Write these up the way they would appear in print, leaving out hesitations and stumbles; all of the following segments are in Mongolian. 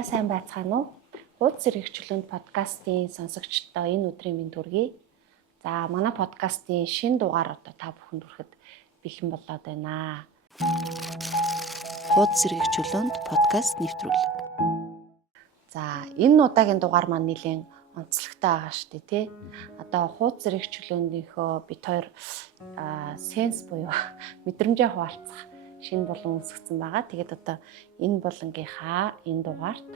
Та сайн байцгаана уу? Хуудас сэргийгчлэн подкастын сонсогчдоо энэ өдрийн мэнд хүргэе. За манай подкастын шинэ дугаар одоо та бүхэнд хүрэхэд бэлэн болоод байна. Хуудас сэргийгчлэнд подкаст нэвтрүүлэг. За энэ удаагийн дугаар маань нэлээд онцлогтой байгаа шүү дээ, тий. Одоо хуудас сэргийгчлэнийхөө бит хоёр сенс буюу мэдрэмжээ хуваалцах шинэ болон үүсгэсэн байгаа. Тэгээд одоо энэ болонгийнхаа энэ дугаарт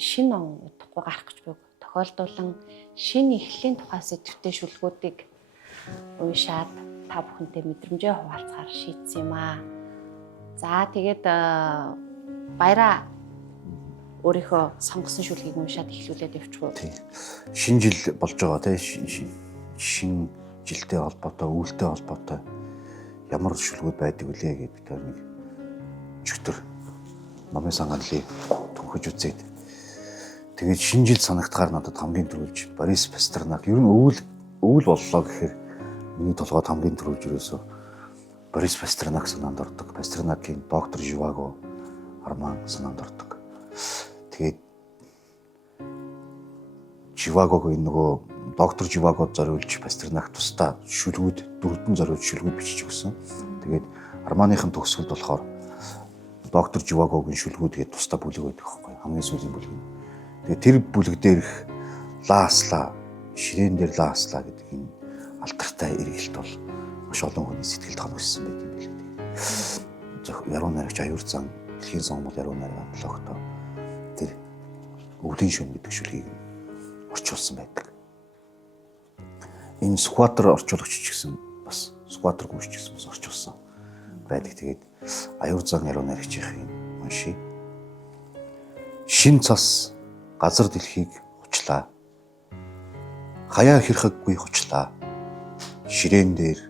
шинэ он удахгүй гарах гэж буй тохиолдуулан шинэ эхлэлийн тухай сэдвтэй шүлгүүдийг уншаад та бүхэнтэй мэдрэмжээ хуваалцахаар шийдсэн юм аа. За тэгээд баяраа өөрийнхөө сонгосон шүлгийг уншаад эхлүүлээд явчихв. Тийм. Шинэ жил болж байгаа тийм шинэ жилтэй холбоотой, үүлтэй холбоотой ямар шүлгүүд байдаг вүлээ гэж бид нэг чөтгөр номын сангааллыг түнхэж үзээд. Тэгээд шинэ жил санагдахаар надад хамгийн түрүүлж Борис Пастернак ер нь өвөл боллоо гэхээр миний толгойд хамгийн түрүүлж ерөөсөө Борис Пастернак санаанд ордог. Пастернакийн доктор Живаго Арман санаанд ордог. Тэгээд Живагогийн нөгөө доктор Живагод зориулж Пастернак тусдаа шүлгүүд дөрвөн зориулж шүлгүүд бичиж өгсөн. Тэгээд Арманыхын төгсгөлд болохоор доктор Живагогийн шүлгүүд гээд тусдаа бүлэг байдаг байхгүй хамгийн сүүлийн бүлэг нь. Тэгээд тэр бүлэг дээрх лаасла ширээн дээр лаасла гэдэг энэ алдартай эргэлт бол маш олон хүний сэтгэлд хоногссон байт юм билээ. Яруу найрагч аюур зан дэлхийн сонгол яруу найраг амлогтой тэр өвлийн шүн гэдэг шүлгийг орчуулсан байдаг. Энэ скватер орчуулагч ч гэсэн бас скватер гүйч ч гэсэн бас орчуулсан байдаг. Тэгээд аюур зан яруу найрагчийн уншия. Шин цас газар дэлхийг хучлаа. Хаяа хэрхэггүй хучлаа. Ширээн дээр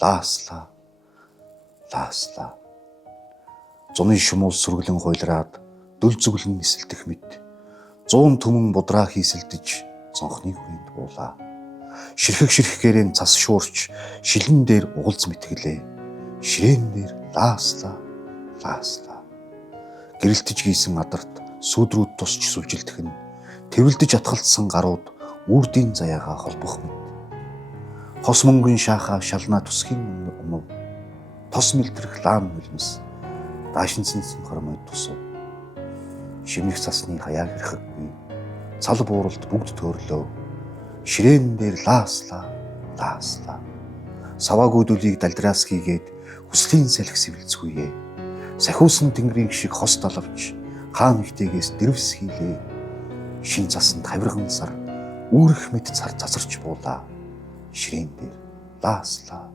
лааслаа. Зуны шумуул сүргэлэн хойлраад дүл зүглэн нисэлдэх мэт 100 түмэн будраа хийсэлдэж цонхны хүрээнд буулаа. Ширхэг гэрэн цас шуурч шилэн дээр угалз мэтгэлээ. Ширээн дээр лааслаа. Гэрэлтэж гийсэн адарт сүудрүүд тусч сүлжилдэх нь тэрвэлдэж атгалцсан гарууд үрдийн заяагаа холбох мэт. Хос мөнгөн шаахаа шалнаа тусхийн өмнө тос мэлтрэх лаам хөлмс даашинсан хормой тусав. Шимнэх цасны хаяа хэрхэггүй цал бууралд бүгд төөрлөө. Ширээн дээр лааслаа. Саваагүй дүлийг далдраас хийгээд хүслийн салхи сэвэлцгүйе. Сахиусан тэнгэрийн шиг хос талавч хаан ихтэйгээс дэрвс хийлээ. Шин цасанд хавирган сар үүрэх мэт цар цацарч буулаа. Ширээн дээр лааслаа.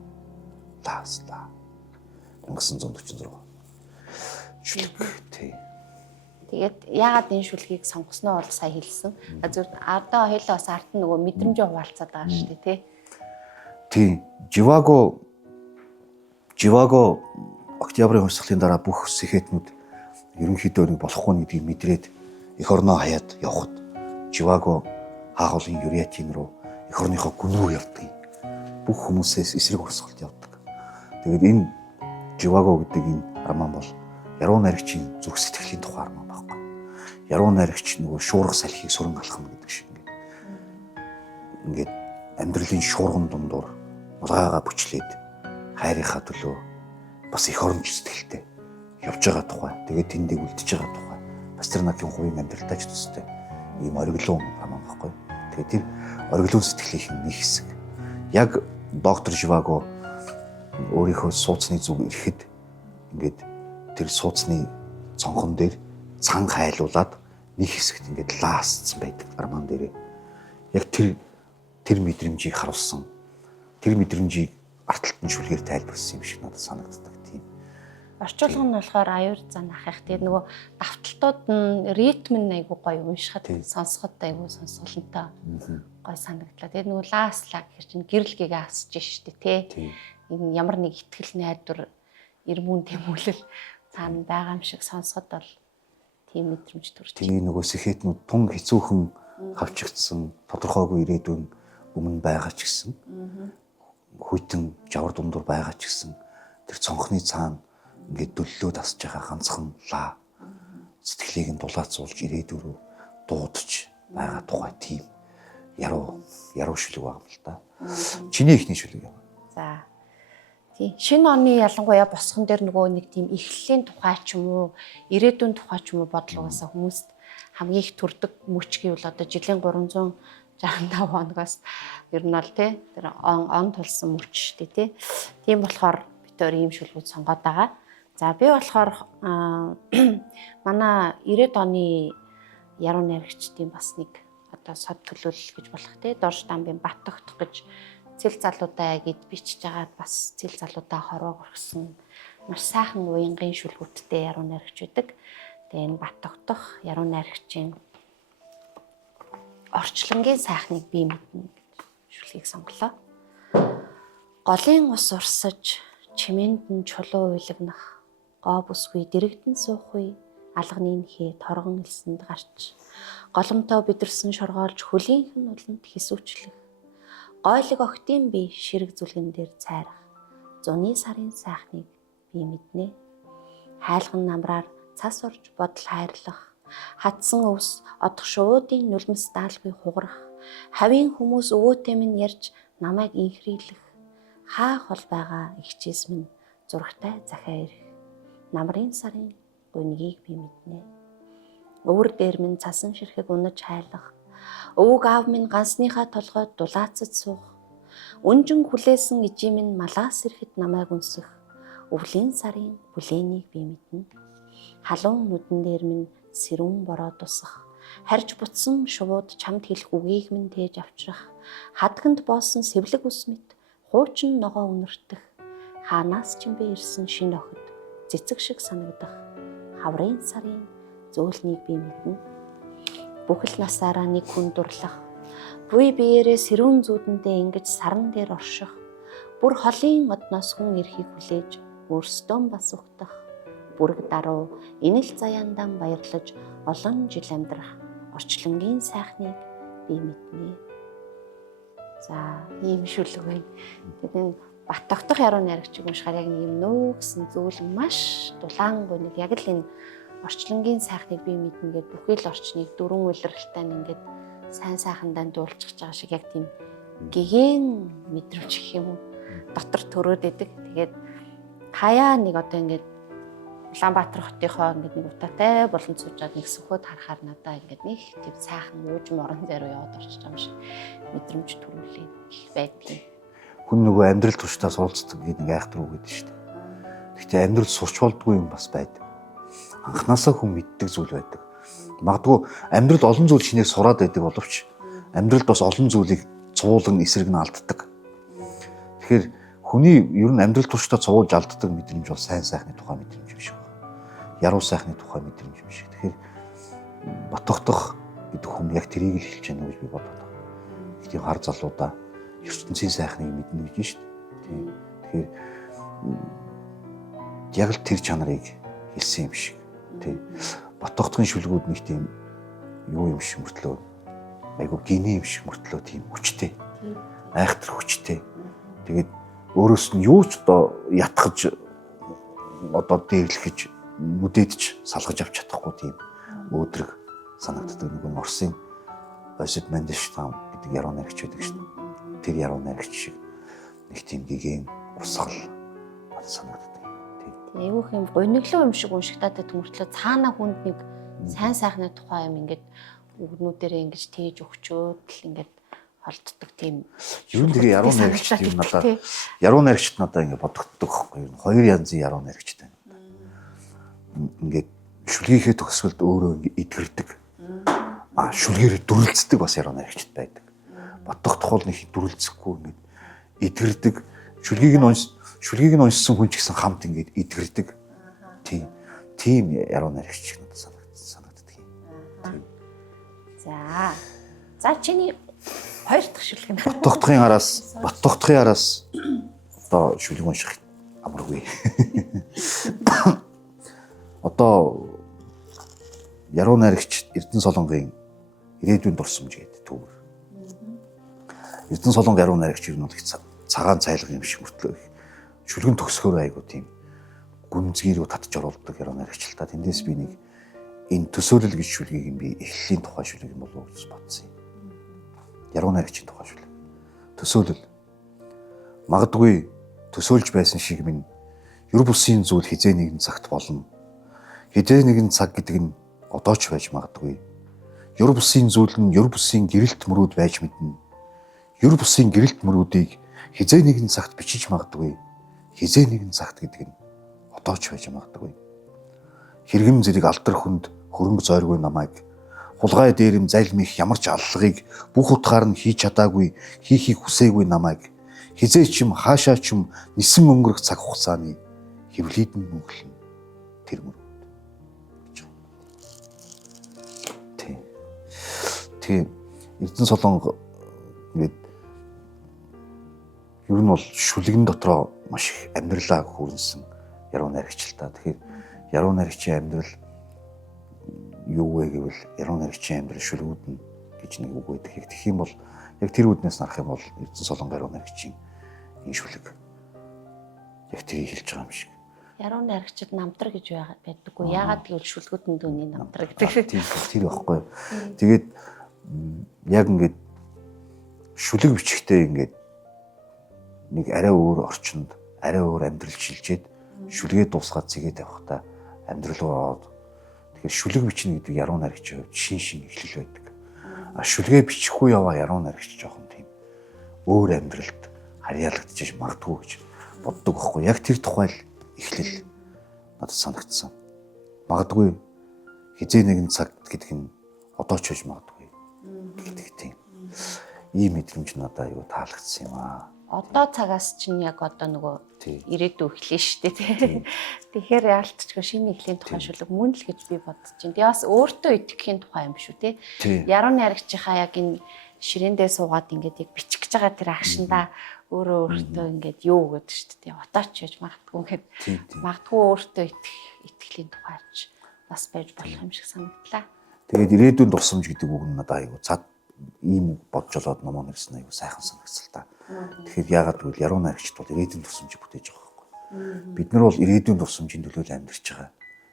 1946 шүлэг тий. Тэгээд яагаад энэ шүлгийг сонгосноо бол сая хэлсэн. Зөв одоо хоёлаа бас ард нь нөгөө мэдрэмжээ хуваалцаад байгаа шүү дээ, тий. Тий. Живаго октябрийн хувьсгалын дараа бүх сэхэтнүүд ерөнхийдөө нэг болохгүй гэдгийг мэдрээд эх орноо хаяад явхад Живаго хаагуулын Юрьятин руу эх орныхоо гүн рүү явдаг. Бүх хүмүүсээс эсрэг урсгалд явдаг. Тэгээд энэ Живаго гэдэг энэ арман бол яруу найрагчийн зүрх сэтгэлийн тухай арман байхгүй. Яруу найрагч нөгөө шуурга салхийг сүрэн алхам гэдэг шиг ингээд амьдралын шуурган дундуур улгаагаа бүчлээд хайрынхаа төлөө бас их оромж сэтгэлтэй явж байгаа тухай. Тэгээд тэндийг үлдэж байгаа тухай. Пастернакийн хувийн амьдралтай ч төстэй ийм ориглон арман байхгүй. Тэгээд тэр ориглон сэтгэлийн нэг хэсэг. Яг доктор Живаго өөрийнхөө сууцны зүг ирэхэд ингээд тэр сууцны цонхон дээр цан хайлуулад нэг хэсэгт ингээд лаасцсан байдаг арман дээрээ. Яг тэр мэдрэмжийг харуулсан. Тэр мэдрэмжийг арталтан шүлгээр тайлбарласан юм шиг надад санагддаг тийм. Орчуулга нь болохоор аюур зан ахих. Тэгээд нөгөө давталтууд нь ритм нь айгүй гоё уншихад сонсоход айгүй сонсголонтой гоё санагдлаа. Тэгээд нөгөө лааслаа гэхэр чинь гэрэлгийг асж штэ тий. Энэ ямар нэг ихтгэл найдвар ирмүүн тэмүүлэл цаана байгаа юм шиг сонсоход бол тийм мэдрэмж төрж. Тэгээ нөгөө сэхэтнүүд тун хэцүүхэн хавчигдсан тодорхойгүй ирээдүйн өмнө байгаа ч гэсэн хүйтэн жавар дундуур байгаа ч гэсэн тэр цонхны цаана ингээд дөллөө тасж байгаа ганцхан лаа сэтгэлийг нь дулаацуулж ирээдүг рүү дуудаж байгаа тухай тийм яруу шүлэг байгаа юм л да. Чиний ихний шүлэг юм. За. Тийм. Шинэ оны ялангуяа босхон дээр нөгөө нэг тийм эхлэлийн тухай ч юм уу, ирээдүйн тухай ч юм уу бодлогоосаа хүмүүст хамгийн их төрдөг мөч гэвэл одоо жилийн 365 хоногоос ер нь бол тий тэр он тулсан мөч шүү дээ тий. Тийм болохоор бид өөр ийм шүлгүүд сонгоод байгаа. За би болохоор манай 90-ад оны яруу найрагчдын бас нэг одоо сод төлөөлөл гэж болох тий Дорж Дамбын Бат тогтох гэж цэл залуудаа гэд бичиж байгаад бас цэл залуудаа хорвоо өргөсөн маш сайхан уянгийн шүлгүүдтэй яруу найрагч байдаг. Тэгээ энэ Бат тогтох яруу найрагчийн орчлонгийн сайхныг бий мэднэ гэж шүлгийг сонголоо. Голын ус урсаж чимээнд нь чулуу уйлагнах гоо бүсгүй дэрэгдэн суухгүй алганы нөхөө торгон элсэнд гарч голомтоо бидэрсэн шоргоолж хөлийнхэн уланд хисүүчлэх гойлог октийн бие ширэг зүлгэн дээр цайрах зуны сарын сайхныг би мэднэ. Хайлган намраар цас орж бодол хайрлах хатсан өвс одох шуудын нулимс даалгүй хугарах хавийн хүмүүс өвөөтэй минь ярьж намайг инхрийлэх хаах бол байгаа ихчээс минь зургтай захиа ирэх намрын сарын гунигийг би мэднэ. Өвөр дээр минь цасан ширхэг унаж хайлах өвөг аав минь гансныхаа толгойд дулаацаж суух үнжин хүлээсэн ижи минь малаас ирэхэд намайг үнсэх өвлийн сарын бүлээнийг би мэднэ. Халуун нүдэн дээр минь сэрүүн бороо тусах харж бутсан шувууд чамд хэлэх үгийг минь тээж авчрах хадганд боосон сэвлэг ус мэт хуучин ногоо үнэртэх хаанаас ч юм бэ ирсэн шинэ охид цэцэг шиг санагдах хаврын сарын зөөлнийг би мэднэ. Бүхэл насаараа нэг хүн дурлах буй биеэрээ сэрүүн зүүдэндээ ингэж саран дээр орших бүр холын одноос хүн эрхийг хүлээж өөрсдөө бас угтах бүрэг даруу инэл заяандаа баярлаж олон жил амьдрах орчлонгийн сайхныг би мэднэ. За ийм шүлэг байна. Тэгээд Бат тогтох яруу найрагчиг уншихаар яг нэг юм нөөксөн зүйл маш дулаангүй нэг яг л энэ орчлонгийн сайхныг би мэднэ гэдэг бүхэл орчныг дөрвөн улиралтай ингээд сайн сайхандаа дуулчих байгаа шиг яг тийм гэгэн мэдрэмж гэх юм уу дотор төрөөд идэг. Тэгээд хаяа нэг одоо ингээд Улаанбаатар хотынхоо ингээд нэг утаатай болон цуужаад нэг сөхөд харахаар надаа ингээд нэг тийм сайхан уужим орон зай руу яваад орчиж байгаа юм шиг мэдрэмж төрүүлээ их байдгийг. Хүн нөгөө амьдрал туршдаа суулцдаг гэдэг нэг айхтар үг гэдэг шүү дээ. Гэхдээ амьдрал сурч болдгүй юм бас байдаг. Анханасаа хүн мэддэг зүйл байдаг. Магадгүй амьдрал олон зүйл шинээр сураад байдаг боловч амьдралд бас олон зүйлийг цуулан эсрэг нь алддаг. Тэгэхээр хүний ер нь амьдрал туршдаа цуулж алддаг мэдрэмж бол сайн сайхны тухай мэдрэмж юм шиг байна. Яруу сайхны тухай мэдрэмж юм шиг. Тэгэхээр Бат тогтох гэдэг хүн яг тэрийг л хэлж байна гэж би бодод байна. Гэхдээ хар залуудаа ертөнцийн сайхныг мэднэ гэж шүү дээ. Тэгэхээр яг л тэр чанарыг хэлсэн юм шиг. Бат тогтохын шүлгүүд нэг тийм юу юм шиг мөртлөө айгу гинэ юм шиг мөртлөө тийм хүчтэй. Айхтар хүчтэй. Тэгээд өөрөөс нь юу ч одоо ятгахж одоо дээрлэхэж мүдээдж салгаж авч чадахгүй тийм өөдрөг санагддаг нэг Оросын Осип Мандельштам гэдэг яруу найрагч байдаг шүү дээ. Тэр яруу найрагч шиг нэг тийм гэгэн урсгал санагддаг. Эвгүйх юм гониглоо юм шиг уншигтаад төмөртлөө цаана хүнд нэг сайн сайхны тухай юм ингээд өгнүүдээрээ ингэж тээж өгчөөд л ингээд холддог тийм. Юу нэг яруу найрагчд юм надаа. Яруу найрагчд надаа ингээд бодогддог байхгүй юу? Хоёр янзын яруу найрагчтай. Ингээд шүлгийнхээ төгсгөлд өөрөө ингээд идгэрдэг. Шүлгээрээ дүрлцдэг бас яруу найрагчд байдаг. Бат тогтох бол нэг дүрлцэхгүй ингээд идгэрдэг. Шүлгийг нь уншсан хүн ч гэсэн хамт ингээд идгэрдэг. Тийм яруу найрагч надад санагддаг юм. За чиний хоёр дахь шүлэг нь Бат тогтохын араас одоо шүлэг унших амаргүй. Одоо яруу найрагч Эрдэнэ Солонгын ирээдүйн дурсамж гэдэг төвөр. Эрдэнэ Солонго яруу найрагч юу нэг цагаан цайлга юм шиг мөртлөө шүлгэн төгсгөр айгу тийм гүнзгий рүү татж оруулдаг яруу найрагч л та. Тэндээс би нэг энэ төсөөлөл гэж шүлгийг би эхлэлийн тухай шүлэг юм болов уу гэж бодсон юм. Яруу найрагчийн тухай шүлэг. Төсөөлөл. Магадгүй төсөөлж байсан шиг минь ер бусын зүйл хизээ нэгэн цагт болно. Хизээ нэгэн цаг гэдэг нь одоо ч байж магадгүй. Ер бусын зүйл нь ер бусын гэрэлт мөрүүд байж мэднэ. Ер бусын гэрэлт мөрүүдийг хизээ нэгэн цагт бичиж магадгүй. Хизээ нэгэн цагт гэдэг нь одоо ч байж магадгүй. Хэрэгэм зэрэг алдар хүнд хөрөнгө зойргүй намайг хулгай дээрэм залмих ямар ч аллагыг бүх утгаар нь хийж чадаагүй, хийхийг хүсээгүй намайг хизээ чим хаашаа чим нисэн өнгөрөх цаг хугацааны хэвлийдэн мөнгөлн тэр мөр. Тийм. Эрдэнэ Солонго ингээд ер нь бол шүлэгэн дотроо маш их амьдралаа хүрнсэн яруу найрагч л та. Тэгэхээр яруу найрагчийн амьдрал юу вэ гэвэл яруу найрагчийн амьдрал шүлгүүд нь гэж нэг үг байдаг. Яг тэгэх юм бол яг тэр үднээс нарах юм бол Эрдэнэ Солонго яруу найрагчийн энэ шүлэг яг тэрийг хэлж байгаа юм шиг. Яруу найрагчид намтар гэж байдаггүй. Яагаад гэвэл шүлгүүдэнд үний намтар гэдэг. Тэр байхгүй. Тэгээд яг ингээд шүлэг бичгтээ ингээд нэг арай өөр орчинд арай өөр амьдрал шилжээд шүлгээ дуусгаад цэгээ тавихтаа амьдрал руу ороод тэгэхээр шүлэг бичнэ гэдэг яруу найрагчийн хувьд шин эхлэл байдаг. А шүлгээ бичихгүй яваа яруу найрагч жоохон тийм өөр амьдралд харьяалагдчих магадгүй гэж боддог байхгүй. Яг тэр тухай л эхлэл надад санагдсан. Магадгүй хизээ нэгэн цаг гэдэг нь одоо ч байж магадгүй гэдэг тийм. Ийм мэдрэмж надад аюу таалагдсан юм аа. Одоо цагаас чинь яг одоо нөгөө ирээдүй эхлэн штэ тий. Тэгэхээр яалтчгүй шинэ эхлийн тухай шүлэг мөн л гэж би бодож байна. Тэгээ бас өөртөө итгэхийн тухай юм шүү тий. Яруу найрагчийнхаа яг энэ ширээндээ суугаад ингээд яг бичих гэж байгаа тэр агшиндаа өөрөө өөртөө ингээд юу гэдэг штэ тий. Отооч яж магадгүй гэхэд магадгүй өөртөө итгэлийн тухайч бас байж болох юм шиг санагдлаа. Тэгээд ирээдүйн дурсамж гэдэг үг нь надад аюу цад ийм бодж олоод номоо нэрсэн аюу сайхан санагцсан та. Тэгэхээр яагаад гэвэл яруу найрагчд бол ирээдүйн дурсамжийг бүтээж байгаа байхгүй. Бид нар бол ирээдүйн дурсамжийн төлөө амьдарч байгаа.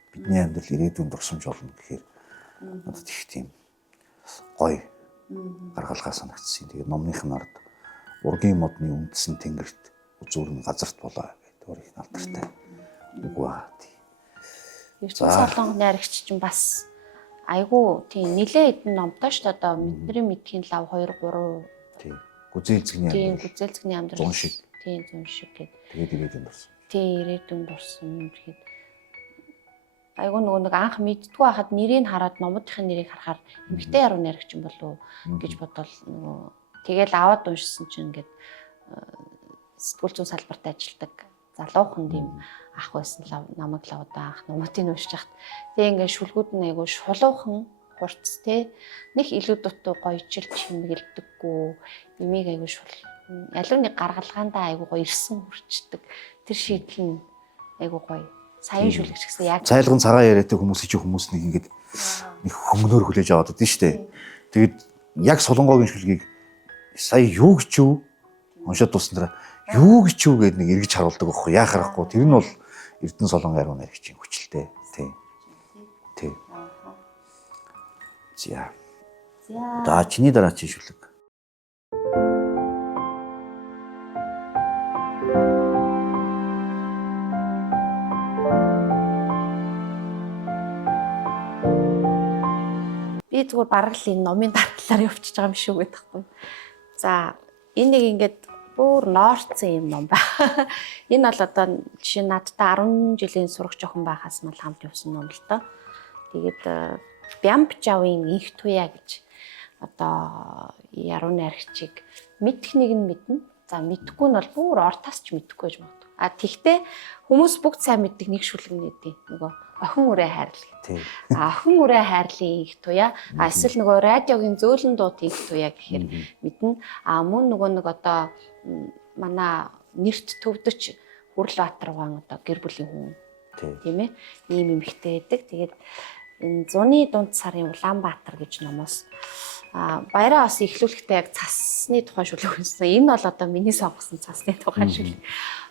Бидний амьдрал ирээдүйн дурсамж болно гэхээр надад их тийм гоё гаргалгаа санагдсан. Тэгээд номных нарт ургийн модны үндсэн тэнгэрт үзүүрэн газарт болоо гэдэг өөр их алдартай үг байна. Эрдэнэ Солонго найрагч чинь бас айгу тийм нилээ эдэн номтой шүү дээ. Одоо бидний мэдхийн лав 2 3 тийм гүзээлцгний амьдрал. Тийм гүзээлцгний амьдрал. Зун шиг. Тийм зун шиг гэдэг. Тэгээд ирээдүйн дурсамж. Тийм ирээдүйн дурсамж гэхэд айгу нэг анх мэддгүү хахад нэрийг хараад номуудын нэрийг харахаар эмэгтэй яруу найрагч юм болов уу гэж бодвол нөгөө тэгэл аваад уншсан чинь ингээд сэтгүүл зүйн салбарт ажилладаг залуухан тийм ах байсан намайг л удаа анх номуудыг уншиж хахад тэгээ ингээд шүлгүүд нь айгу шулуухан хурц те нэг илүү дутуу гоёчл чимгэлдэггүй юмыг айгу шул ялуу нэг гаргалгаандаа айгу гоё ирсэн хүрчдэг тэр шийдэл нь айгу гоё сайн шүлэгч гэсэн яг цайлган цагаан яриатай хүмүүс чи хүмүүс нэг ингээд нэг хөнгөнөөр хүлээж аваад байдсан шүү дээ. Тэгээд яг Солонгогийн шүлгийг сая юу гэж юу уншаад дууссан дараа юу гэж юу гэдэг нэг эргэж харуулдаг байхгүй яахарахгүй тэр нь бол Эрдэнэ Солонго яруу найрагчийн хүчлээ тий. За чиний дараачийн шүлэг. Би зүгээр бараг л энэ номын дараалал явчихж байгаа юм шиг байдаг байхгүй. За энэ нэг ингээд бүр ноорцсон юм ном байна. Энэ бол одоо жишээ нь надтай 10 жилийн сурагч охин байхаас нь хамт явсан ном л доо. Тэгээд Бямбжавын инх туяа гэж одоо яруу найрагчийг мэдэх нэг нь мэднэ. За мэдхгүй нь бол бүр ортоос ч мэдэхгүй гэж магадгүй. А тэгтээ хүмүүс бүгд сайн мэддэг нэг шүлэг нэдэ. Нөгөө охин үрээ хайрлал гэдэг. Охин үрээ хайрлын инх туяа. Эсвэл нөгөө радиогийн зөөлөн дуут инх туяа гэхээр мэднэ. Мөн нөгөө нэг одоо манай нэрт төвдөж Хүрлбаатар ван одоо гэр бүлийн хүн. Тийм ээ. Ийм эмэгтэй байдаг. Тэгээд энэ зуны дунд сарын Улаанбаатар гэж номоос баяраа бас эхлүүлэхдээ яг цасны тухай шүлэг өгсөн. Энэ бол одоо миний сонгосон цасны тухай шүлэг.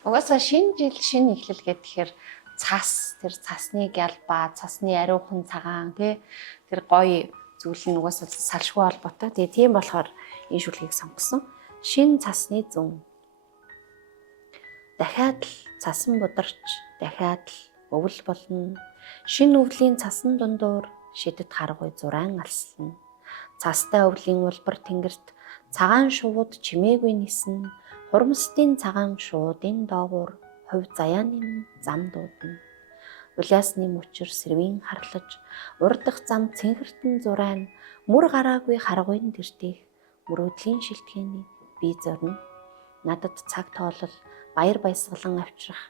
Угаасаа шинэ жил шинэ эхлэл гэхээр цас, тэр цасны гялбаа, цасны ариухан цагаан тий тэр гоё зүйл нь угаасаа салшгүй холбоотой. Тэгээ тийм болохоор энэ шүлгийг сонгосон. Шин цасны зүн. Дахиад л цасан бударч, дахиад л өвөл болно. Шин өвлийн цасан дундуур шидэт харгуй зураан алслана. Цастай өвлийн улбар тэнгэрт цагаан шууд чимээгүй нисэн. Хурамсдын цагаан шуудын доогуур хувь заяаны зам дуудана. Улаасны мөчөр сэрвийн харлаж, урдах зам цэнхэртэн зурайн, мөр гараагүй харгуйн тэртих, мөрөөдлийн шилтгэний бие зорно. Надад цаг тоолол, баяр баясгалан авчрах,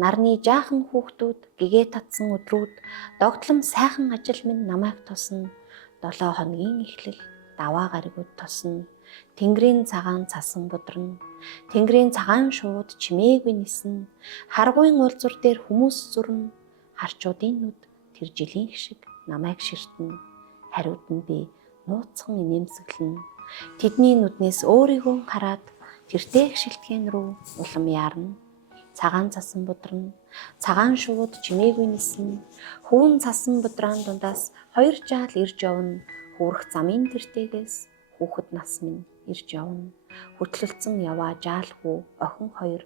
нарны жаахан хүүхдүүд гэгээ татсан өдрүүд, догтлом сайхан ажил минь намайг тосно. 7 хоногийн эхлэл даваа гаригуд тосно. Тэнгэрийн цагаан цасан будрна. Тэнгэрийн цагаан шууд чимээгүй нисэн. Харгуйн уулзур дээр хүмүүс зүрн. Харчуудын нүд тэр жилийн шиг намайг ширтэн. Хариуд нь би нууцхан инээмсэглэн. Тэдний нүднээс өөрийгөө хараад тэртээ шилтгэн рүү улам яарна. Цагаан цасан будрна. Цагаан шууд чимээгүй нисэн. Хүүн цасан будраан дундаас 2 жаал ирж явна. Хүүрх замын тэртээс хүүхэд нас минь ирж явна. Хөтлөлцөн яваа жаалгүй охин 2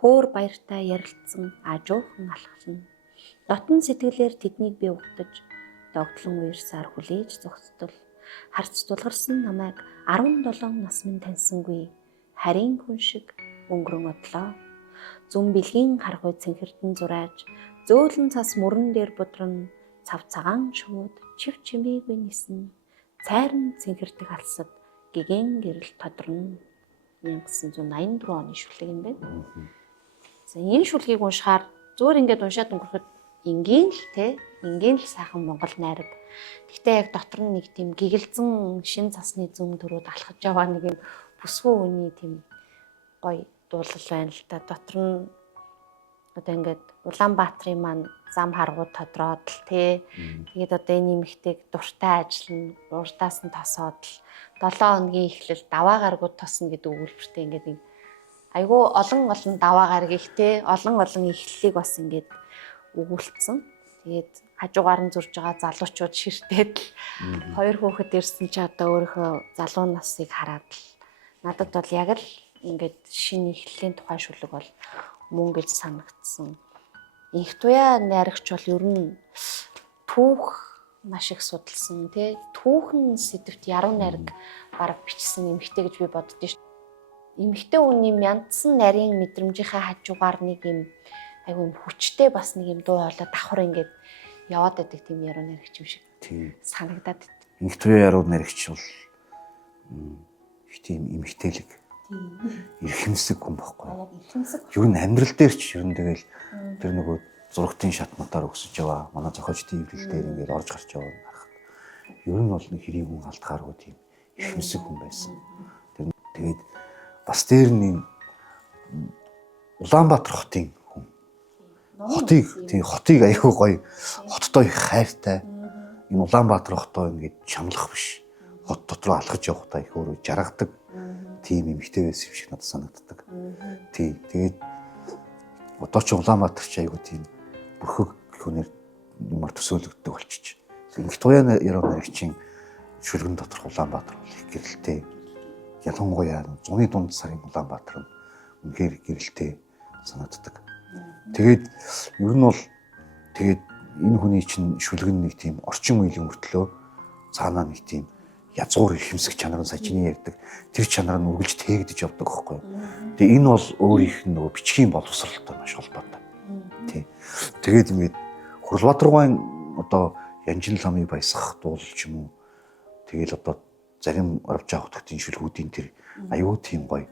хөөр баяртай ярилцсан ажуухан алхална. Дотн сэтгэлээр тэднийг би угтаж догтлон уярсаар хүлээж зогсдол. Харц тулгарсан намайг 17 нас минь таньсангүй. Харийн хүн шиг өнгөрөн одлоо. Зүн бэлгийн харгуй цэнхэртэн зурааж, зөөлөн цас мөрөн дээр будран, цав цагаан шууд чив чимээгүй нисэн. Цайран цэнхэртэг алсад гэгэн гэрэл тодрно. 1984 оны шүлэг юм байна. За энэ шүлгийг уншихаар зөөр ингээд уншаад өнгөрөхөд энгийн л сайхан Монгол найраг. Гэхдээ яг дотор нь нэг тийм гэгэлзэн шин цасны зүм төрөд алхаж яваа нэг юм бүсгүй үний тийм гоё дуулал байна л та. Дотор нь одоо ингээд Улаанбаатарын маань зам харгууд тодроод л тэгээд одоо энэ нэмэгтэйг дуртай ажиллана, урдаас нь тосоод л 7 хоногийн эхлэл даваа гаргууд тосно гэдэг өгүүлбэртэй ингээд нэг айгүй олон даваа гараг их олон эхлэлийг бас ингээд өгүүлсэн. Тэгээд хажуугаар нь зурж байгаа залуучууд ширтээд л 2 хүүхэд ирсэн чи одоо өөрийнхөө залуу насыг хараад л надад бол яг л ингээд шинэ эхлэлийн тухай шүлэг бол мөн гэж санагдсан. Инх туяа найрагч бол ер нь түүх маш их судалсан түүхэн сэдвт яруу найраг бараг бичсэн эмэгтэй гэж би боддоо шүү. Эмэгтэй хүний мяндсан нарийн мэдрэмжийнхээ хажуугаар нэг юм айгүй хүчтэй бас нэг юм дуу хоолой давхар ингээд яваад байдаг тийм яруу найрагч юм шиг санагдаад. Инх туяа яруу найрагч бол их тийм эмэгтэйлэг эрхэмсэг хүн байхгүй. Ер нь амьдрал дээр ч ер нь тэгэл тэр нөгөө зургтын шатнуудаар өсөж яваа манай зохиолчдын эвлэл дээр ингээд орж гарч яваа харахад ер нь бол нэг хэрийн хүн алдгааргүй тийм эрхэмсэг хүн байсан. Тэгээд бас дээр нь Улаанбаатар хотын хүн. Хотыг аягүй гоё хоттой их хайртай. Энэ Улаанбаатар хотоо ингээд шамлах биш. Хот дотроо алхаж явахдаа их өөрөө жаргадаг тийм эмэгтэй байсан юм шиг надад санагддаг. Тэгээд одоо ч Улаанбаатар ч аягүй тийм бүрхэг хүнээр юмар төсөөлөгддөг болчих. Инх туяа яруу найрагчийн шүлгэн доторх Улаанбаатар бол их гэрэлтэй. Ялангуяа зуны дунд сарын Улаанбаатар нь үнэхээр гэрэлтэй санагддаг. Тэгээд ер нь бол тэгээд энэ хүний чинь шүлгэн нэг тийм орчин үеийн мөртлөө цаанаа нэг тийм язгуур эрхэмсэх чанар нь сажины ярьдаг тэр чанар нь үргэлж тээгдэж явдаг байхгүй. Тэгээ энэ бол өөрийнх нь нөгөө бичгийн боловсралтай маш холбоотой. Тэгээд ингээд Хурлбаатаргайн одоо Янжин ламыг баясгах дуул ч юм уу. Тэгэл одоо зарим орж авах хөтгтийн шүлгүүдийн тэр аюу тийм гоё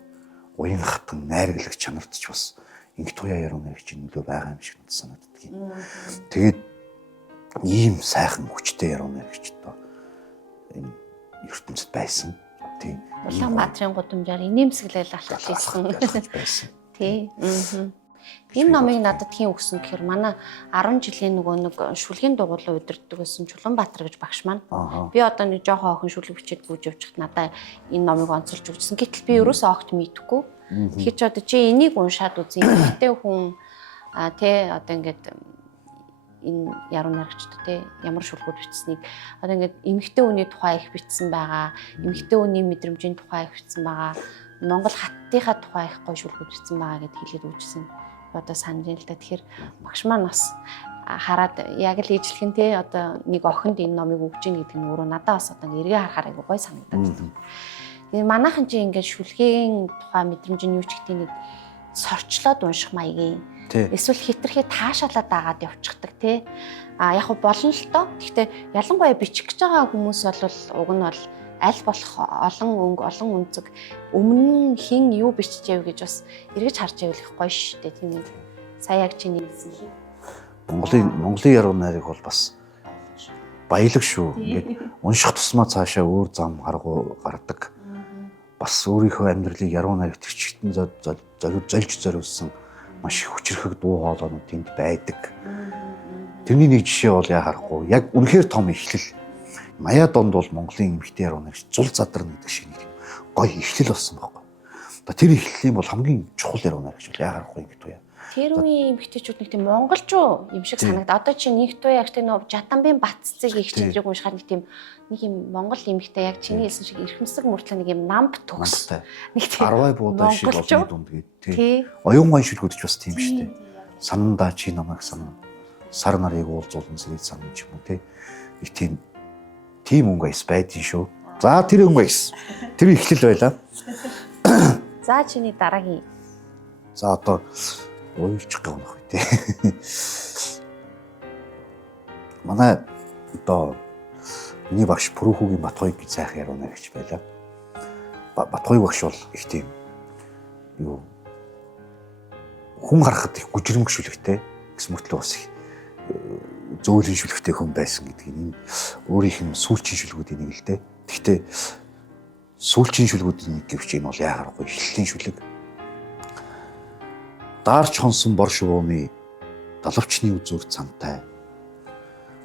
уян хатан найраглагч чанарт ч бас инх туяа яруу найрагчийн нөлөө байгаа юм шиг санагддаг юм. Тэгээд ийм сайхан хүчтэй яруу найрагч одоо энэ ертөнцид байсан. Тийм. Улаанбаатарын гудамжаар инээмсэглэл алхаж байсан. Тийм. Энэ номыг надад хийн өгсөн гэхээр манай 10 жилийн нөгөө нэг шүлгийн дугуулаа удирддаг байсан Чулуунбаатар гэж багш маань. Би одоо нэг жоохон охин шүлэг бичээд бүүж явчихад надаа энэ номыг онцолж өгсөн. Гэтэл би ерөөсөө огт мэдхгүй. Тэгэхээр ч одоо чи энийг уншаад үзье. Эмэгтэй хүн одоо ингээд энэ яруу найрагчдад те ямар шүлгүүд бичсэнийг одоо ингээд эмэгтэй хүний тухай их бичсэн байгаа. Эмэгтэй хүний мэдрэмжийн тухай их бичсэн байгаа. Монгол хаттынхаа тухай их гоё шүлгүүд бичсэн байгаа гэд хэлээд үүжсэн. Одоо санаж ин л та. Тэгэхээр багш маань бас хараад яг л ижлэх нь те одоо нэг охинд энэ номыг өгж ийн гэдэг нь өөрөө надад бас одоо эргээ харахаар айгу гоё санагдаад байна. Тэгээ манайхан чи ингээд шүлгийн тухай мэдрэмж нь юу ч гэдэг нэг сорчлоод унших маягийн эсвэл хитрхээ таашаалаад дагаад явчихдаг тий. А яг болно л доо. Гэхдээ ялангуяа бичих гэж байгаа хүмүүс бол уг нь бол аль болох олон үнцэг өмнө хин юу бичиж яв гэж бас эргэж харж байвал их гоё шүү дээ тийм ээ. Сая яг чиний хэлсэн хий. Монголын яруу найраг бол бас баялаг шүү. Ингээд унших тусмаа цаашаа өөр зам харгуу гардаг. Бас өөрийнхөө амьдралыг яруу найрагт чигтэн зорж зориулсан маш их хүчрхэг дуу хоолойнууд тэнд байдаг. Тэрний нэг жишээ бол яа харахгүй яг үнэхээр том эхлэл. Маяа донд бол Монголын эмэгтэй яруу найрагч зул задарна гэдэг шиг нэг гоё эхлэл болсон байхгүй. Тэр эхлэлийн бол хамгийн чухал яруу найрагч бол яа харахгүй юм гэдэг. Тэр үеийн эмэгтэйчүүд нэг тийм монголчуу юм шиг санагдаа. Одоо чи нэг туу яг тийм нөө Жатамбын Батцыг их чидрэг уншихаар нэг юм монгол эмэгтэй яг чиний хэлсэн шиг эрхэмсэг мөртлөө нэг юм намп төгс. Нэг тийм 10 буудаа шиг олон дунд гээд тий. Оюун гон шүлгүүдч бас тийм шүү дээ. Санандаа чи намайг санаа. Сар нарыг уулзуулан сэрээд санаа ч юм уу тий. Их тийм өнгө эс байдгийн шүү. За тэр өнгө эс. Тэр эхлэл байлаа. За чиний дараагийн. За одоо уйлчих гэнх үү те. Манай одоо миний багш Пүрүүхүүгийн Батхойг гэж сайхан яруу найрагч байлаа. Батхойг багш бол их тийм юу хүн харахад их гүжрэмгшүүлэгтэй гэсэн мөртлөө бас их зөөлөн шүлгтэй хүн байсан гэдэг нь өөрийнх нь сүүлчийн шүлгүүдийн нэг л дээ. Гэхдээ сүүлчийн шүлгүүдийн нэг гэвч энэ бол яагарахгүй эхлэлийн шүлэг. Даарч хонсон бор шувууны далавчны үзүүр цантай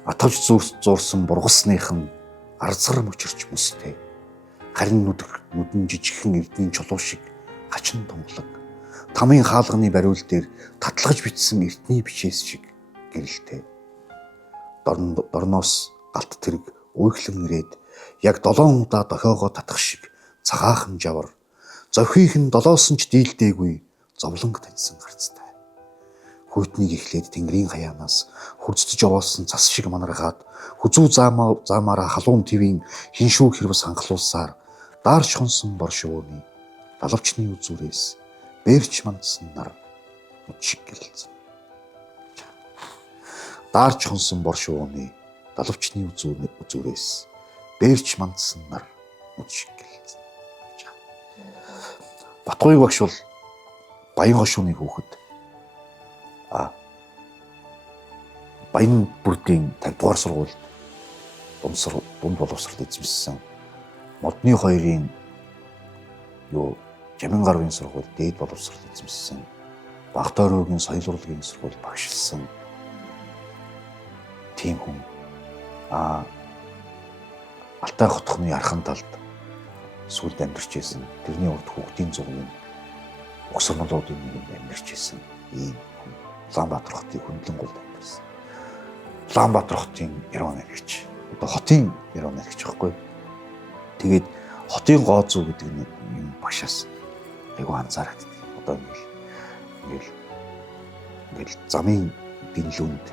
атавж зуурсан бургасных нь арзгар мөчөрч мөстэй харин нүдэн жижигхэн эрдний чулуу шиг хачин тунгалаг тамийн хаалганы бариул дээр татлагж бичсэн эртний бичээс шиг гэрэлтэй дорноос галт тэрэг уйглан ирээд яг 7 удаа дохиогоо татах шиг цагаахан жавар зовхийнх нь долоосон ч дийлдээгүй зовлонг таньсан гарцтай. Хүйтнийг эхлээд тэнгэрийн хаяанаас хурцдж явуулсан цас шиг манаргаад хүзүү заамаараа халуун твийн хиншүүг хэрвс хангалуулсаар даарч хонсон бор шувууны далавчны үзүүрээс бэрч мандсан нар шиг гэрэлцэн. Даарч хонсон бор шувууны далавчны үзүүрээс бэрч мандсан нар шиг гэрэлцэн. Батхойг багш бол Баян хошууны хүүхэд Баян бүрдийн 50 дугаар сургуульд дунд боловсролд эзэмшсэн. Модны 2-ын Жамин гаруйн сургууль дээд боловсролд эзэмшсэн. Багтойроогийн соёл урлагийн сургууль багшилсан. Тийм хүн. Алтай хотхны архан талд сүлд амьдарч байсан. Тэрний урд хүүхдийн зургийн Угсармалуудын нэгэнд амьдарч байсан ийм хүн. Улаанбаатар хотын хөндлөн гулд амьдарсан. Улаанбаатар хотын яруу найрагч. Одоо хотын яруу найрагч байхгүй. Тэгээд хотын гоо зүү гэдэг нь юм багшаас айгу анзаардаг. Одоо ингээл замын дэнлүүнд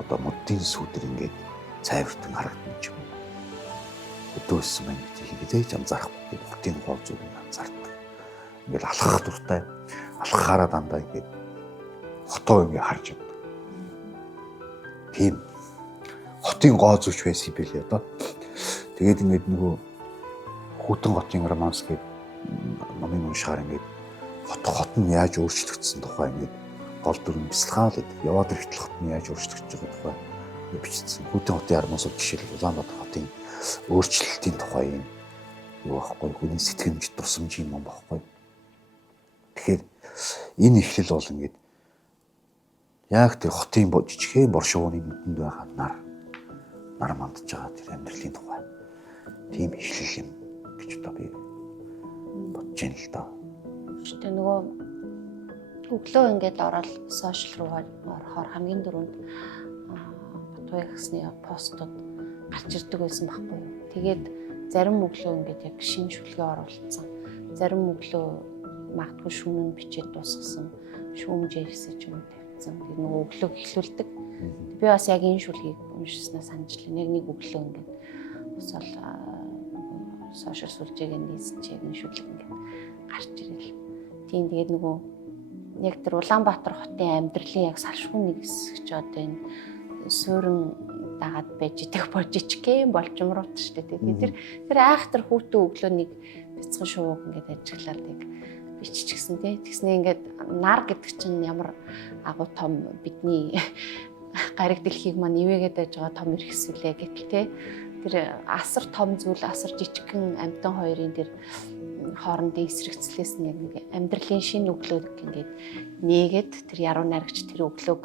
одоо модын сүдэр ингээд цайвартан харагдана ч юм уу. Өдөөсөн юм хийгээд анзаарахгүй. Хотын гоо зүүг анзаардаг. Ингээл алхах дуртай. Алхахаараа дандаа ингээд хотоо ингээд харж явдаг. Тийм хотын гоо зүвч байсан юм билээ одоо. Тэгээд ингээд нөгөө Хүйтэн хотын романс гэдэг номын уншихаар ингээд хот нь яаж өөрчлөгдсөн тухай ингээд гол дүрэн бясалгаал гэдэг. Яваад ирэхтэл хот нь яаж өөрчлөгдөж байгаа тухай бичсэн. Хүйтэн хотын романс жишээлбэл Улаанбаатар хотын өөрчлөлтийн тухай юм юу байхгүй хүний сэтгэмж дурсамж юм байхгүй. Тэгэхээр энэ эхлэл бол ингээд яг тэр хотын жижигхэн бор шувууны нүдэнд байгаа нар мандж байгаа тэр амьдралын тухай тийм эхлэл юм гэж одоо би бодож байна л доо. Гэхдээ нөгөө өглөө ингээд ороод сошиал руу орохоор хамгийн дөрөнд туй гэсний постууд гарч ирдэг байсан байхгүй юу. Тэгээд зарим өглөө ингээд яг шинэ шүлгээ оруулсан. Зарим өглөө магадгүй шүүн нь бичээд дуусгасан. Шүүмжээс ч юм уу тавьсан. Тэгээд нөгөө өглөө эхлүүлдэг. Би бас яг энэ шүлгийг уншснаа санджлаа. Яг нэг өглөө ингээд бас бол сошиал сүлжээг нээсэн чи яг энэ шүлэг ингээд гарч ирэл. Тийм тэгээд нөгөө яг тэр Улаанбаатар хотын амьдралын яг салшгүй нэг хэсэг ч одоо энэ суурин дагаад байж идэх божичкэн болжмрууд шүү дээ. Тэгээд тэр айхтар хүүтэн өглөө нэг бяцхан шууг ингээд ажиглаад яг биччихсэн тий. Тэгснээ ингээд нар гэдэг чинь ямар агуу том бидний гариг дэлхийг маань ивэгээд байж байгаа том эрхсүүлээ гэтэл тий. Тэр асар том зүйл асар жижигхэн амьтан хоёрын тэр хоорондын эсрэгцлээс нэг амьдралын шинэ өглөөг ингээд нээгээд тэр яруу найрагч тэр өглөөг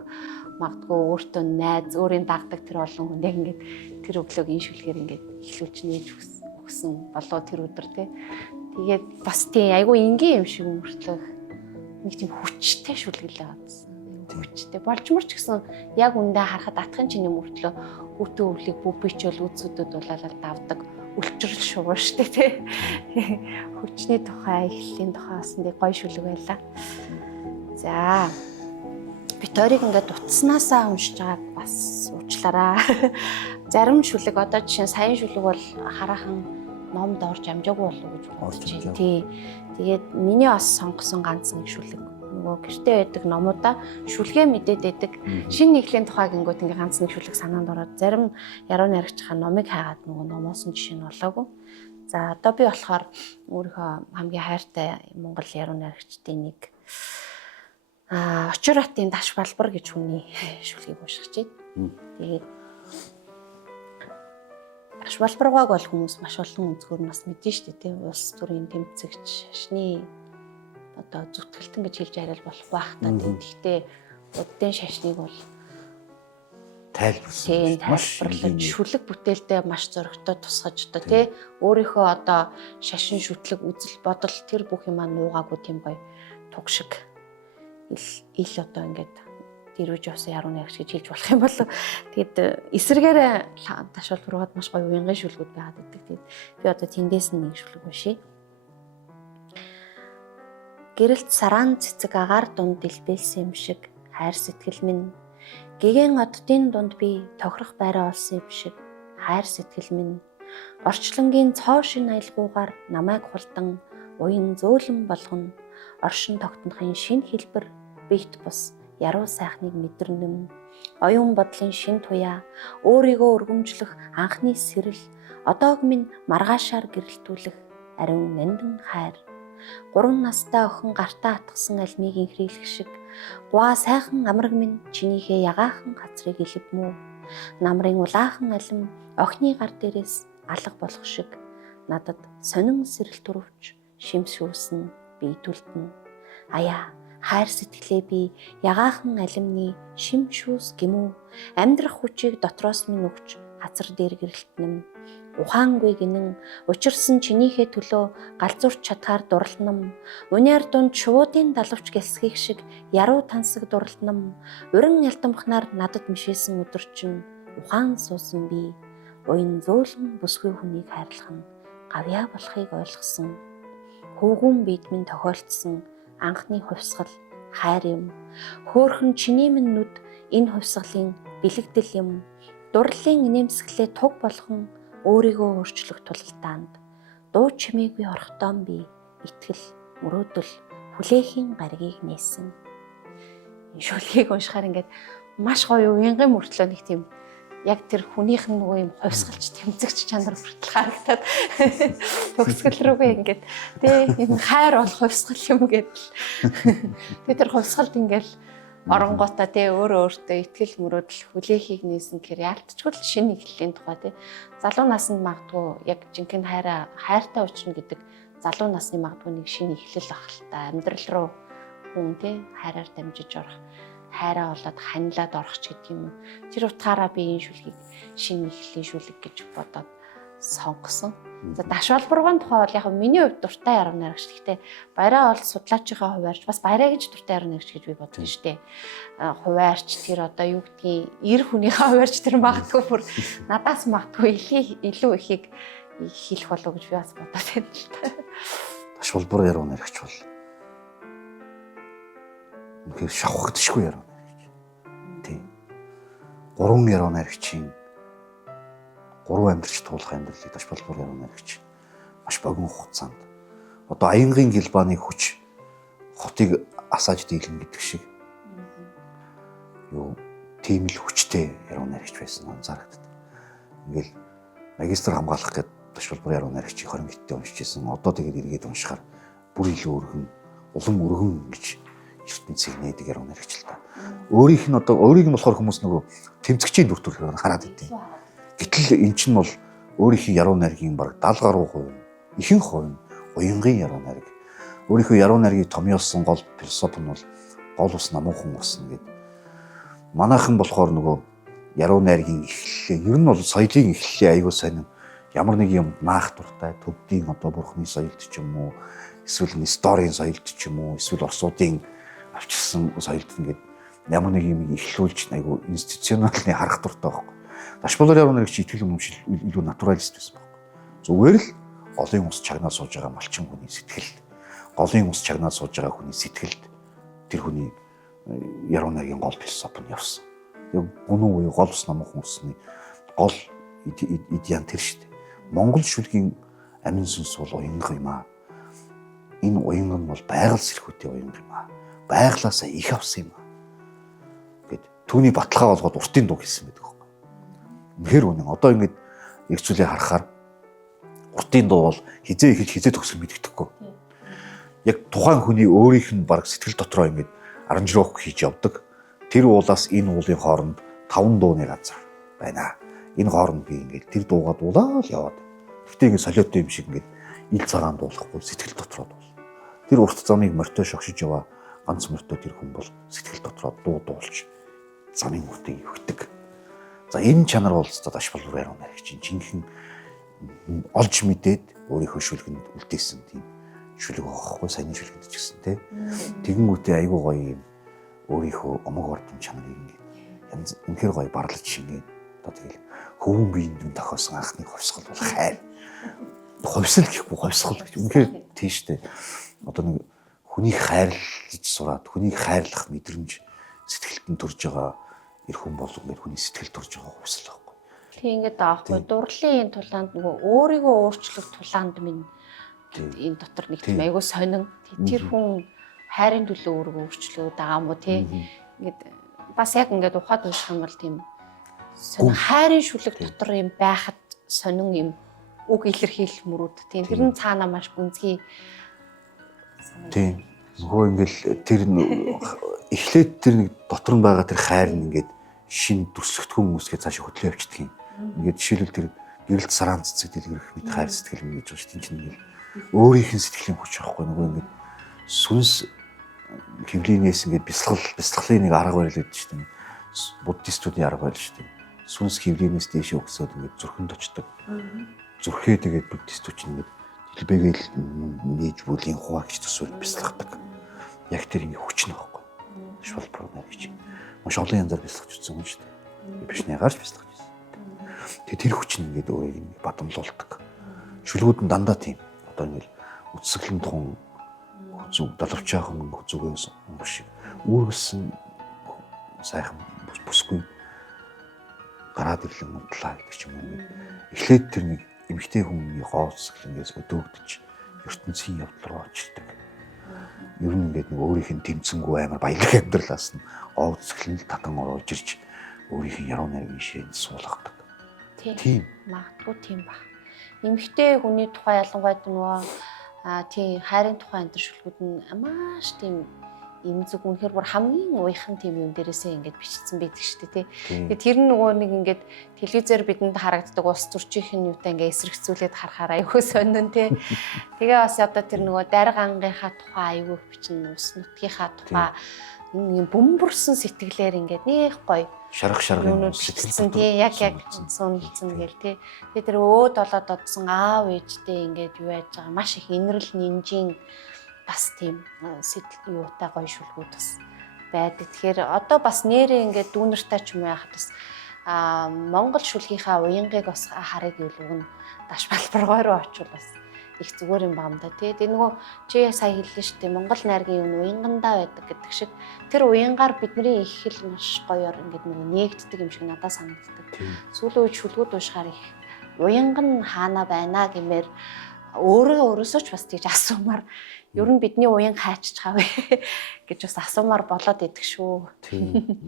магадгүй өөртөө найз өөрийн дагдаг тэр олон хүн яг ингээд тэр өглөөг энэ шүлгээр ингээд эхлүүлж нээж өгсөн болоо тэр өдөр тий. Тэгээд бас тий айгүй энгийн юм шиг өмөртлөх нэг тийм хүчтэй шүлгэлээ авсан. Хүчтэй болжмор ч гэсэн яг үндэ харахад атгын чиний мөртлөө хүүтэн өвлийг бүбичэл үзүүдэд дулаалал давдаг үлчрэл шувуу штэ тий. Хүчний тухай эхлэлийн тухай бас нэг гоё шүлэг байлаа. За бит хоёрыг ингээд утаснасаа уншиж байгааг бас уучлаарай. Зарим шүлэг одоо жишээ нь саяын шүлэг бол хараахан номд орж амжаагүй болов гэж бодож байна. Тий. Тэгээд миний бас сонгосон ганц нэг шүлэг нөгөө гэртээ байдаг номуудаа шүлгээ мэдээд байдаг. Шинэ нэглийн тухайг ингээд ингээ ганц нэг шүлэг санаанд ороод зарим яруу найрагчхаа номыг хайгаад нөгөө номоос нь жишээ нь олоогүй. За одоо би болохоор өөрийнхөө хамгийн хайртай Монгол яруу найрагчдын нэг Очиратын Даш Балбар гэж хүний шүлгийг уншиж байна. Тэгээд Даш Балбаргааг бол хүмүүс маш олон өнцгөр нас мэдэн шүү дээ тийм улс төрийн тэмцэгч шашны одоо зүтгэлтэн гэж хэлж арил болох байх та тийм. Гэхдээ буддын шашныг бол тайлбарлсан маш шүлэг бүтээлдээ маш зоригтой тусгаж одоо тий өөрийнхөө одоо шашин шүтлэг үзэл бодол тэр бүх юмаа нуугаагүй тийм гоё туг шиг ил одоо ингээд дэрвж явсан яруу найрагч гэж хэлж болох юм бол тэгэд эсэргээрээ Даш Балбаргаад маш гоё уянгын шүлгүүд байгаад байдаг. Тэгэд би одоо тэндээс нэг шүлэг уншия. Гэрэлт сараан цэцэг агаар дунд дэлбэлсэн юм шиг хайр сэтгэл минь гэгэн оддын дунд би тохирох байраа олсон юм шиг хайр сэтгэл минь орчлонгийн цоо шин аялгуугаар намайг хулдан уян зөөлөн болгоно оршин тогтнохын шин хэлбэр бит бус яруу сайхныг мэдэрнэм оюун бодлын шин туяа өөрийгөө өргөмжлөх анхны сэрэл одоог минь маргаашаар гэрэлтүүлэх ариун нандин хайр 3 настай охин гартаа атгсан алмигийн хрийлэх шиг гуа сайхан амраг минь чинийхээ ягаахан хацрыг илэвмүү намрын улаахан алим охины гар дээрээс алга болох шиг надад сонин сэрэл төрөвч шимшүүлсэн би түлтэн аяа хайр сэтгэлээ би ягаахан алимны шимшүүс гэмүү амьдрах хүчийг дотроос минь өгч хацар дээр гэрэлтнэм ухаангүй гинэн учирсан чинийхээ төлөө галзуурч чадхаар дурланам униар дунд шуудын далавч гэлсхийх шиг яруу тансаг дурланам уран ялтамхнаар надад мишээсэн өдөр чинь ухаан суусан би уян зөөлөн бүсгүй хүнийг хайрлах нь гавьяа болохыг ойлгосон хөвгүүн бид минь тохиолдсон анхны хувьсгал хайр юм хөөхөн чиний минь нүд энэ хувьсгалын бэлэгдэл юм дурлалын инээмсэглээ туг болгон өөрийгөө өөрчлөх тулалдаанд дуу чимээгүй орхотоон би итгэл мөрөөдөл хүлээхийн гаригийг нээсэн. Энэ шүлгийг уншихаар ингээд маш гоё уянгын мөртлөө нэг тийм яг тэр хүнийх нь нөгөө юм хувьсгалч тэмцэгч чанар хүртэл харагдаад төгсгөл рүүгээ ингээд тий энэ хайр бол хувьсгал юм гэдэл. Тэгээ тэр хувьсгалд ингээд оронгоотаа тий өөрөө өөртөө итгэл мөрөөдөл хүлээхийг нээсэн гэхээр яалтчгүй л шинэ эхлэлийн тухай тий залуу наснд магадгүй яг жинхэнэ хайртай уучрна гэдэг залуу насны магадгүй нэг шинэ эхлэл ах л та амьдрал руу хүн тий хайраар дамжиж орох хайраа болоод ханилаад орох ч гэдэг юм. Тэр утгаараа би энэ шүлгийг шинэ эхлэлийн шүлэг гэж бодоод сонгосон. За дашвалбаргын тухай бол яг миний хувьд дуртай яруу найрагч. Гэхдээ баяраа бол судлаачийнхаа хуваарч бас баяраа гэж дуртай яруу найрагч гэж би бодсон шүү дээ. Хуваарч тэр одоо юу гэдгийг эр хүнийхээ хуваарч тэр магадгүй бүр надаас магадгүй илүү ихийг хэлэх болов гэж би бас бодоод байна л та. Дашвалбар яруу найрагч бол үнэхээр шавхагдшгүй яруу найрагч. Тийм. 3 яруу найрагчийн 3 амьдарч туулах амьдралыг дашвалбар яруу найрагч маш богино хугацаанд одоо аянгийн гэлбааны хүч хотыг асааж дийлнэ гэдэг шиг юу тийм л хүчтэй яруу найрагч байсан анзаарагдав. Ингээл магистр хамгаалах гэдэг дашвалбар яруу найрагчийг 20 гэттэй уншижсэн. Одоо тэгээд эргээд уншихаар бүр илүү өргөн, улам өргөн гэж ертөнцийг нээдэг яруу найрагч л та. Өөрийнх нь одоо өөрийг нь болохоор хүмүүс нөгөө тэмцэгчийн дүр төрхөөр хараад идэв. Гэтэл эн чинь бол өөрийнхөө яруу найргийн бараг 70 гаруй хувь, ихэнх хувь уянгийн яруу найраг. Өөрийнхөө яруу найргийг томьёолсон гол философи нь бол гол ус намуухан усна гэдэг. Манайхан болохоор нөгөө яруу найргийн эхлэлээ, ер нь бол соёлын эхлэлээ аягүй сонин. Ямар нэг юм наах дуртай, төвдийн одоо бурхны соёлд ч юм уу, эсвэл историйн соёлд ч юм уу, эсвэл орсуудын авчирсан соёлд ингээд ямар нэг юм эхлүүлж аягүй институционалны харах дуртай байхгүй. Дашвалбар яруу найрагч итгэл үнэмшил илүү натуралист байсан байхгүй. Зүгээр л голын ус чагнаад сууж байгаа малчин хүний сэтгэлд, голын ус чагнаад сууж байгаа хүний сэтгэлд тэр хүний яруу найргийн гол философи нь явсан. Яг гүн уу гол ус намуухан усны гол идеан тэр шүү дээ. Монгол шүлгийн амин сүнс бол уянга юм аа. Энэ уянга нь бол байгаль сэрхүүтэй уянга юм аа. Байглаасаа их авсан юм аа. Гэт түүний баталгаа болгоод уртын дуу хэлсэн байдаг. Үнэхээр үнэн. Одоо ингэж эргцүүлээ харахаар уртын дуу бол хизээ ихэж хизээ төгсөх мэддэхгүй. Яг тухайн хүний өөрийнх нь баг сэтгэл дотроо ингэж аранжировок хийж явдаг. Тэр уулаас энэ уулын хооронд 5 дууны газар байна. Энэ хооронд би ингэж тэр дуугаа дуулаад яваад. Гэхдээ ингэ солиотой юм шиг ингэж ил цагаан дуулахгүй сэтгэл дотроо дуул. Тэр урт замыг морьтой шогшиж яваа ганц морьтой тэр хүн бол сэтгэл дотроо дуу дуулж замын үртийг өгдөг. За энэ чанар бол дашвалбар яруу найрагч жинхэнэ олж мэдээд өөрийнхөө шүлгэнд үлдээсэн тийм шүлэг байхгүй саяны шүлгэнд ч гэсэн тий. Тэгэнгүүтээ айгүй гоё юм өөрийнхөө омог ордон чанарыг ингээд янз үнэхээр гоё барлаж шингээд одоо тэгэл хөвөн биеийн дүн тохиосон анхны хувьсгал бол хайр. Хувьсгал гэхгүй хувьсгал гэж үнэхээр тийштэй. Одоо нэг хүнийг хайрлаж сураад хүнийг хайрлах мэдрэмж сэтгэлд нь төрж байгаа эр хүн бол ингээд хүний сэтгэл төрж байгаа хувьсгал байхгүй. Тийм ингээд аахгүй дурлалын тулаанд нөгөө өөрийгөө өөрчлөх тулаанд минь энэ дотор нэг тийм айгүй сонин тэр хүн хайрын төлөө өөрийгөө өөрчлөө байгаа юм уу тий. Ингээд бас яг ингээд ухаад унших юм бол тийм сонин хайрын шүлэг дотор юм байхад сонин юм үг илэрхийлэх мөрүүд тийм тэр нь цаанаа маш гүнзгий. Тийм нөгөө ингээл тэр эхлээд тэр нэг дотор нь байгаа тэр хайр нь ингээд шин төсөлтгөн хүмүүсгээ цааш хөтлөө явчихдаг юм. Ингээд жишээлбэл тэр гэрэлт сараан цэцэг дэлгэрэх мэт хайр сэтгэл юм гэж байна шүү дээ. Чинь ингээл өөрийнх нь сэтгэлийн хүч авахгүй нөгөө ингээд сүнс хөвлийнээс ингээд бясалгалын нэг арга барил гэдэг шүү дээ. Буддистуудын арга барил шүү дээ. Сүнс хөвлийнээс дээшээ өгсөд ингээд зүрхэнд очдог. Зүрхээ тэгээд буддистууд чинь ингээд хэлбэгээл нээж бүлийн хуваа гэж төсөөл бясалгадаг. Яг тэр ингээд хүч нь байхгүй. Дашвалбар найрагч маш олон янзаар бясалгаж үзсэн юм шүү дээ. Биш нэгарч бясалгаж байсан. Тэгээд тэр хүч нь ингээд өөрийг бадамлуулдаг. Шүлгүүд нь дандаа тийм. Одоо ингээд үтсгэлэн тун зүг далавчаахан зүгээс шиг үүргэсэн сайхан бүсгүй гараад ирлэн унтлаа гэдэг ч юм уу. Эхлээд тэр нэг эмэгтэй хүний гооцсгэлэнгээс өдөөгдөж ертөнцийн явдал руу очилдог. Ер нь ингээд нэг өөрийнх нь тэмцэнгүй амар баялаг амьдралаас нь гооцсгэлэн татан орж ирж өөрийнх нь яруу найргийн ширэнд суулгадаг. Тийм. Магадгүй тийм баг. Эмэгтэй хүний тухай ялангуяа нөгөө тийм хайрын тухай энэ шүлгүүд нь маш тийм им зүг үнэхээр бүр хамгийн уйхан тийм юм дээрээсээ ингээд бичсэн байдаг шүү дээ тий. Тэгээд тэр нөгөө нэг ингээд телевизээр бидэнд харагддаг ус зурчихын юутай ингээд эсрэгцүүлээд харахаар аягүй сонин тий. Тэгээ бас одоо тэр нөгөө дарга ангийнхаа тухай аягүй бичнэ, ус нутгийнхаа тухай энэ бөмбөрсөн сэтгэлээр ингээд нэх гоё шарах юунууд сэтгэлсэн тий яг сунцсан гэл тий. Тэгээ тэр өөд болоод одсон аав ээжтэй ингээд юу яаж байгаа маш их инэрл нинжийн бас тийм юутай гоё шүлгүүд бас байдаг. Тэгэхээр одоо бас нэрээ ингээд дүүнертэй ч юм уу яхад бас Монгол шүлгийнхаа уянгийг бас харыг юулгын даш балбаргой руу очвол бас их зүгээр юм байна да тий. Тэгээ нөгөө чи сая хэллээ шүү дээ Монгол найргийн юм уянгандаа байдаг гэдэг шиг тэр уянгаар бидний их хэл маш гоёор ингээд нөгөө нээгддэг юм шиг надад санагддаг. Сүүлийн үед шүлгүүд уушгаар их уянган хаана байна гэмээр өөрөөсөө ч бас тийж асуумаар ер нь бидний уян хайчих чаав гэж бас асуумаар болоод идэх шүү. Тийм.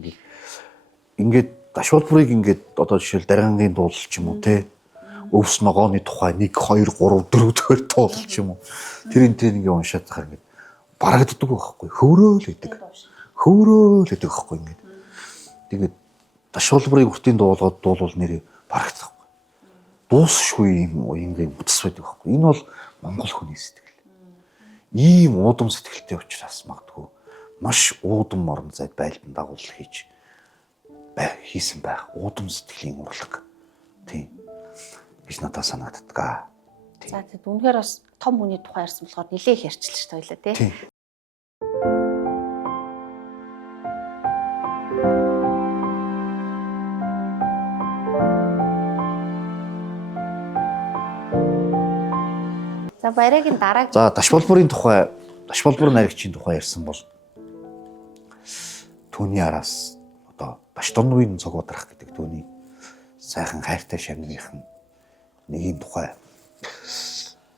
Ингээд дашвалбарыг ингээд одоо жишээл даргангийн дуул ч юм уу те өвс ногооны тухай 1 2 3 4 дэх дуул ч юм уу тэр ингээд уншаад тахаар ингээд барагддаг байхгүй хөврөөл гэдэг байхгүй ингээд тэгээд дашвалбарыг хүртийн дуулаад дуулвал нэрээ барагдах байхгүй дуусшгүй юм уянгийн бүтс байдаг байхгүй энэ бол монгол хүний сэтгэл ийм уудам сэтгэлтэй учраас магадгүй маш уудам орон зайд байлдан дагуулж хийсэн байх уудам сэтгэлийн урлаг тийм гэж надад санагддаг. За тэгээд үнэхээр бас том хүний тухай ярьсан болохоор нэлээ их ярьчихлаа шүү дээ тий. За баярагийн дараа за дашвалбар найрагчийн тухай ярьсан бол түүний араас одоо Баштарнуйн цогоодрах гэдэг түүний сайхан хайртай шавныхын нэгийн тухай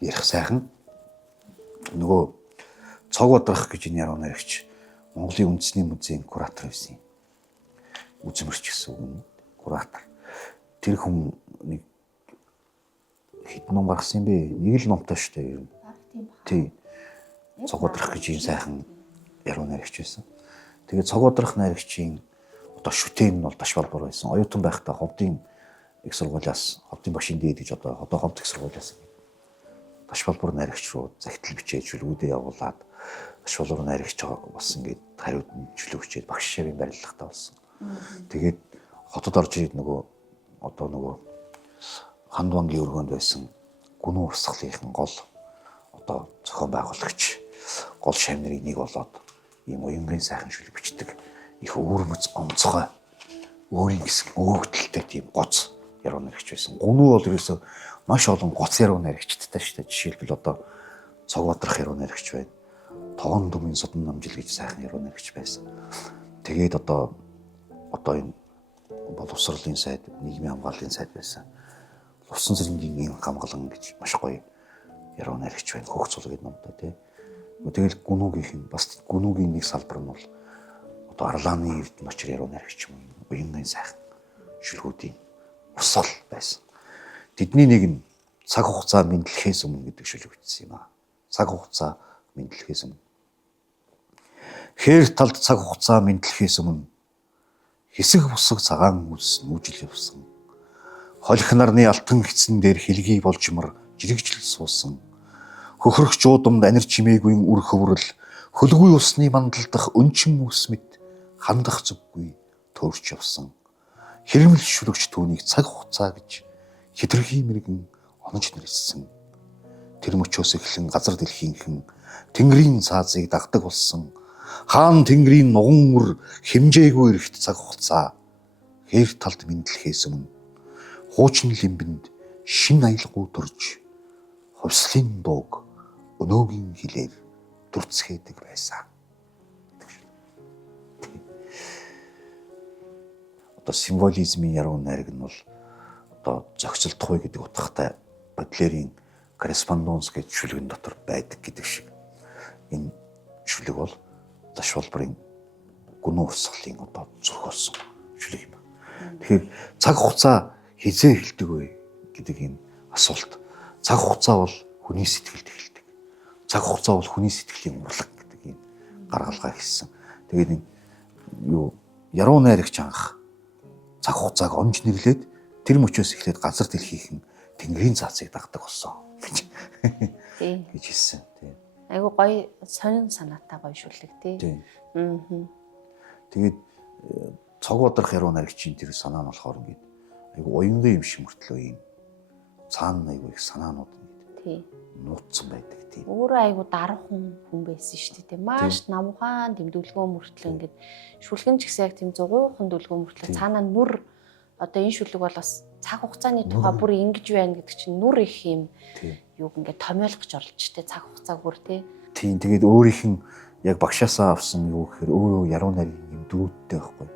ярих сайхан нөгөө цогоодрах гэж энэ яруу найрагч Монголын үндэсний музейн куратор байсан юм. Үзмэрч гэсэн үг нь куратор. Тэр хүн нэг хэд ном гаргасан бэ? Нэг л номтой шүү дээ юм. Тийм. Цогоодрах гэж ийм сайхан яруу найрагч байсан. Тэгээд цогоодрах найрагчийн одоо шүтэн нь бол дашвалбар байсан. Оюутан байхдаа ховдын их сургуулиас ховдын башин дээд гэж одоо ховд их сургуулиас дашвалбар найрагч руу захидал бичээд шүлгүүдээ явуулаад дашвалбар найрагч болсон ингээд хариуд нь шүлэг бичээд багш шавийн барилгатаа болсон. Тэгээд хотод орж ирээд нөгөө хандвангийн өргөнд байсан гүнүү урсгалынхан гол одоо зохион байгуулагч гол шавь нарыг нэг болоод ийм уянгийн сайхан шүлэг бичдэг их өвөрмөц онцгой өөрийн гэсэн өөгдөлтэй тийм гоц яруу найрагч байсан. Гүнүү бол ерөөсөө маш олон гоц яруу найрагчдтай шүү дээ. Жишээлбэл одоо цогоодрах яруу найрагч байна. Тоон дүмийн содон намжил гэж сайхан яруу найрагч байсан. Тэгээд одоо энэ боловсролын сайд, нийгмийн хамгааллын сайд байсан. Усан цэргийн хамгаалан гэж маш гоё яруу найрагч байна. Хөх цул гэдэг номтой тий. Тэгэл гүнүүгийн бас гүнүүгийн нэг салбар нь бол одоо Арлааны эрдэнэ очир яруу найрагч юм. Уянгийн сайхан шүлгүүдийн усал байсан. Тэдний нэг нь цаг хугацаа мэдлэхээс өмнө гэдэг шүлэг бичсэн юм аа. Цаг хугацаа мэдлэхээс өмнө. Хээр талд цаг хугацаа мэдлэхээс өмнө хэсэг бусаг цагаан үүжил явсан. Холих нарны алтан хэцэн дээр хэлгий болжмар жирэгжил суусан. Хөхрөх жуудамд анир чимээгүй үр хөврөл хөлгүй усны мандалдах өнчин үс мэд хандах зүггүй төөрч явсан. Хэрмэл шүлэгч түүнийг цаг хугацаа гэж хитрхи мэрэгэн онож нэрсэн. Тэр мөчөөс эхлэн газар дэлхийнхэн тэнгэрийн цаазыг дагдаг болсон. Хаан тэнгэрийн нуган мөр хэмжээгүй эрхт цаг хугацаа хээр талд мэдлэхээс өмнө хуучин лимбэнд шин аялгуу төрж хувьслын дууг өнөөгийн хилээр дүрцгээдэг байсан. Одоо символизмын яруу найраг нь бол одоо зохицолтгүй гэдэг утгатай Бодлерийн корреспонденс гэж шүлгэн дотор байдаг гэдэг шиг энэ шүлэг бол дашвалбарын гүнүү урсгалын одоо зүрх болсон шүлэг юм. Тэгэхээр цаг хугацаа хизээ эхэлдэг вэ гэдэг энэ асуулт. Цаг хугацаа бол хүний сэтгэлд эхэлдэг. Цаг хугацаа бол хүний сэтгэлийн урлаг гэдэг энэ гаргалгаа хэлсэн. Тэгээд энэ яруу найрагч анх цаг хугацааг онж нэрлээд тэр мөчөөс эхлээд газар дэлхийнхэн тэнгэрийн цаацыг дагдаг болсон гэж хэлсэн. Айгу гоё сонин санаатай гоё шүлэг тий. Тэгээд цог бодрох яруу найрагчийн тэр санаа нь болохоор ингээд айгу уянгийн юм шиг мөртлөө юм цаана айгу их санаанууд тий нууцсан байдаг тийм. Өөрөө айгу даруухан хүн байсан шүү дээ. Маш намхан тэмдэглэгөө мөртлөө ингээд шүлгэн ч гэсэн яг тийм 100% дүлгөө мөртлөө цаанаа нүр одоо энэ шүлэг бол бас цаг хугацааны тухай бүр ингэж байна гэдэг чинь нүр их юм юуг ингээд томьёолгож орлож штэ цаг хугацааг бүр тий. Тийм тэгээд өөрийнх нь яг багшаасаа авсан юу гэхээр өөрөө яруу найргийн юм дөрүүдтэй байхгүй.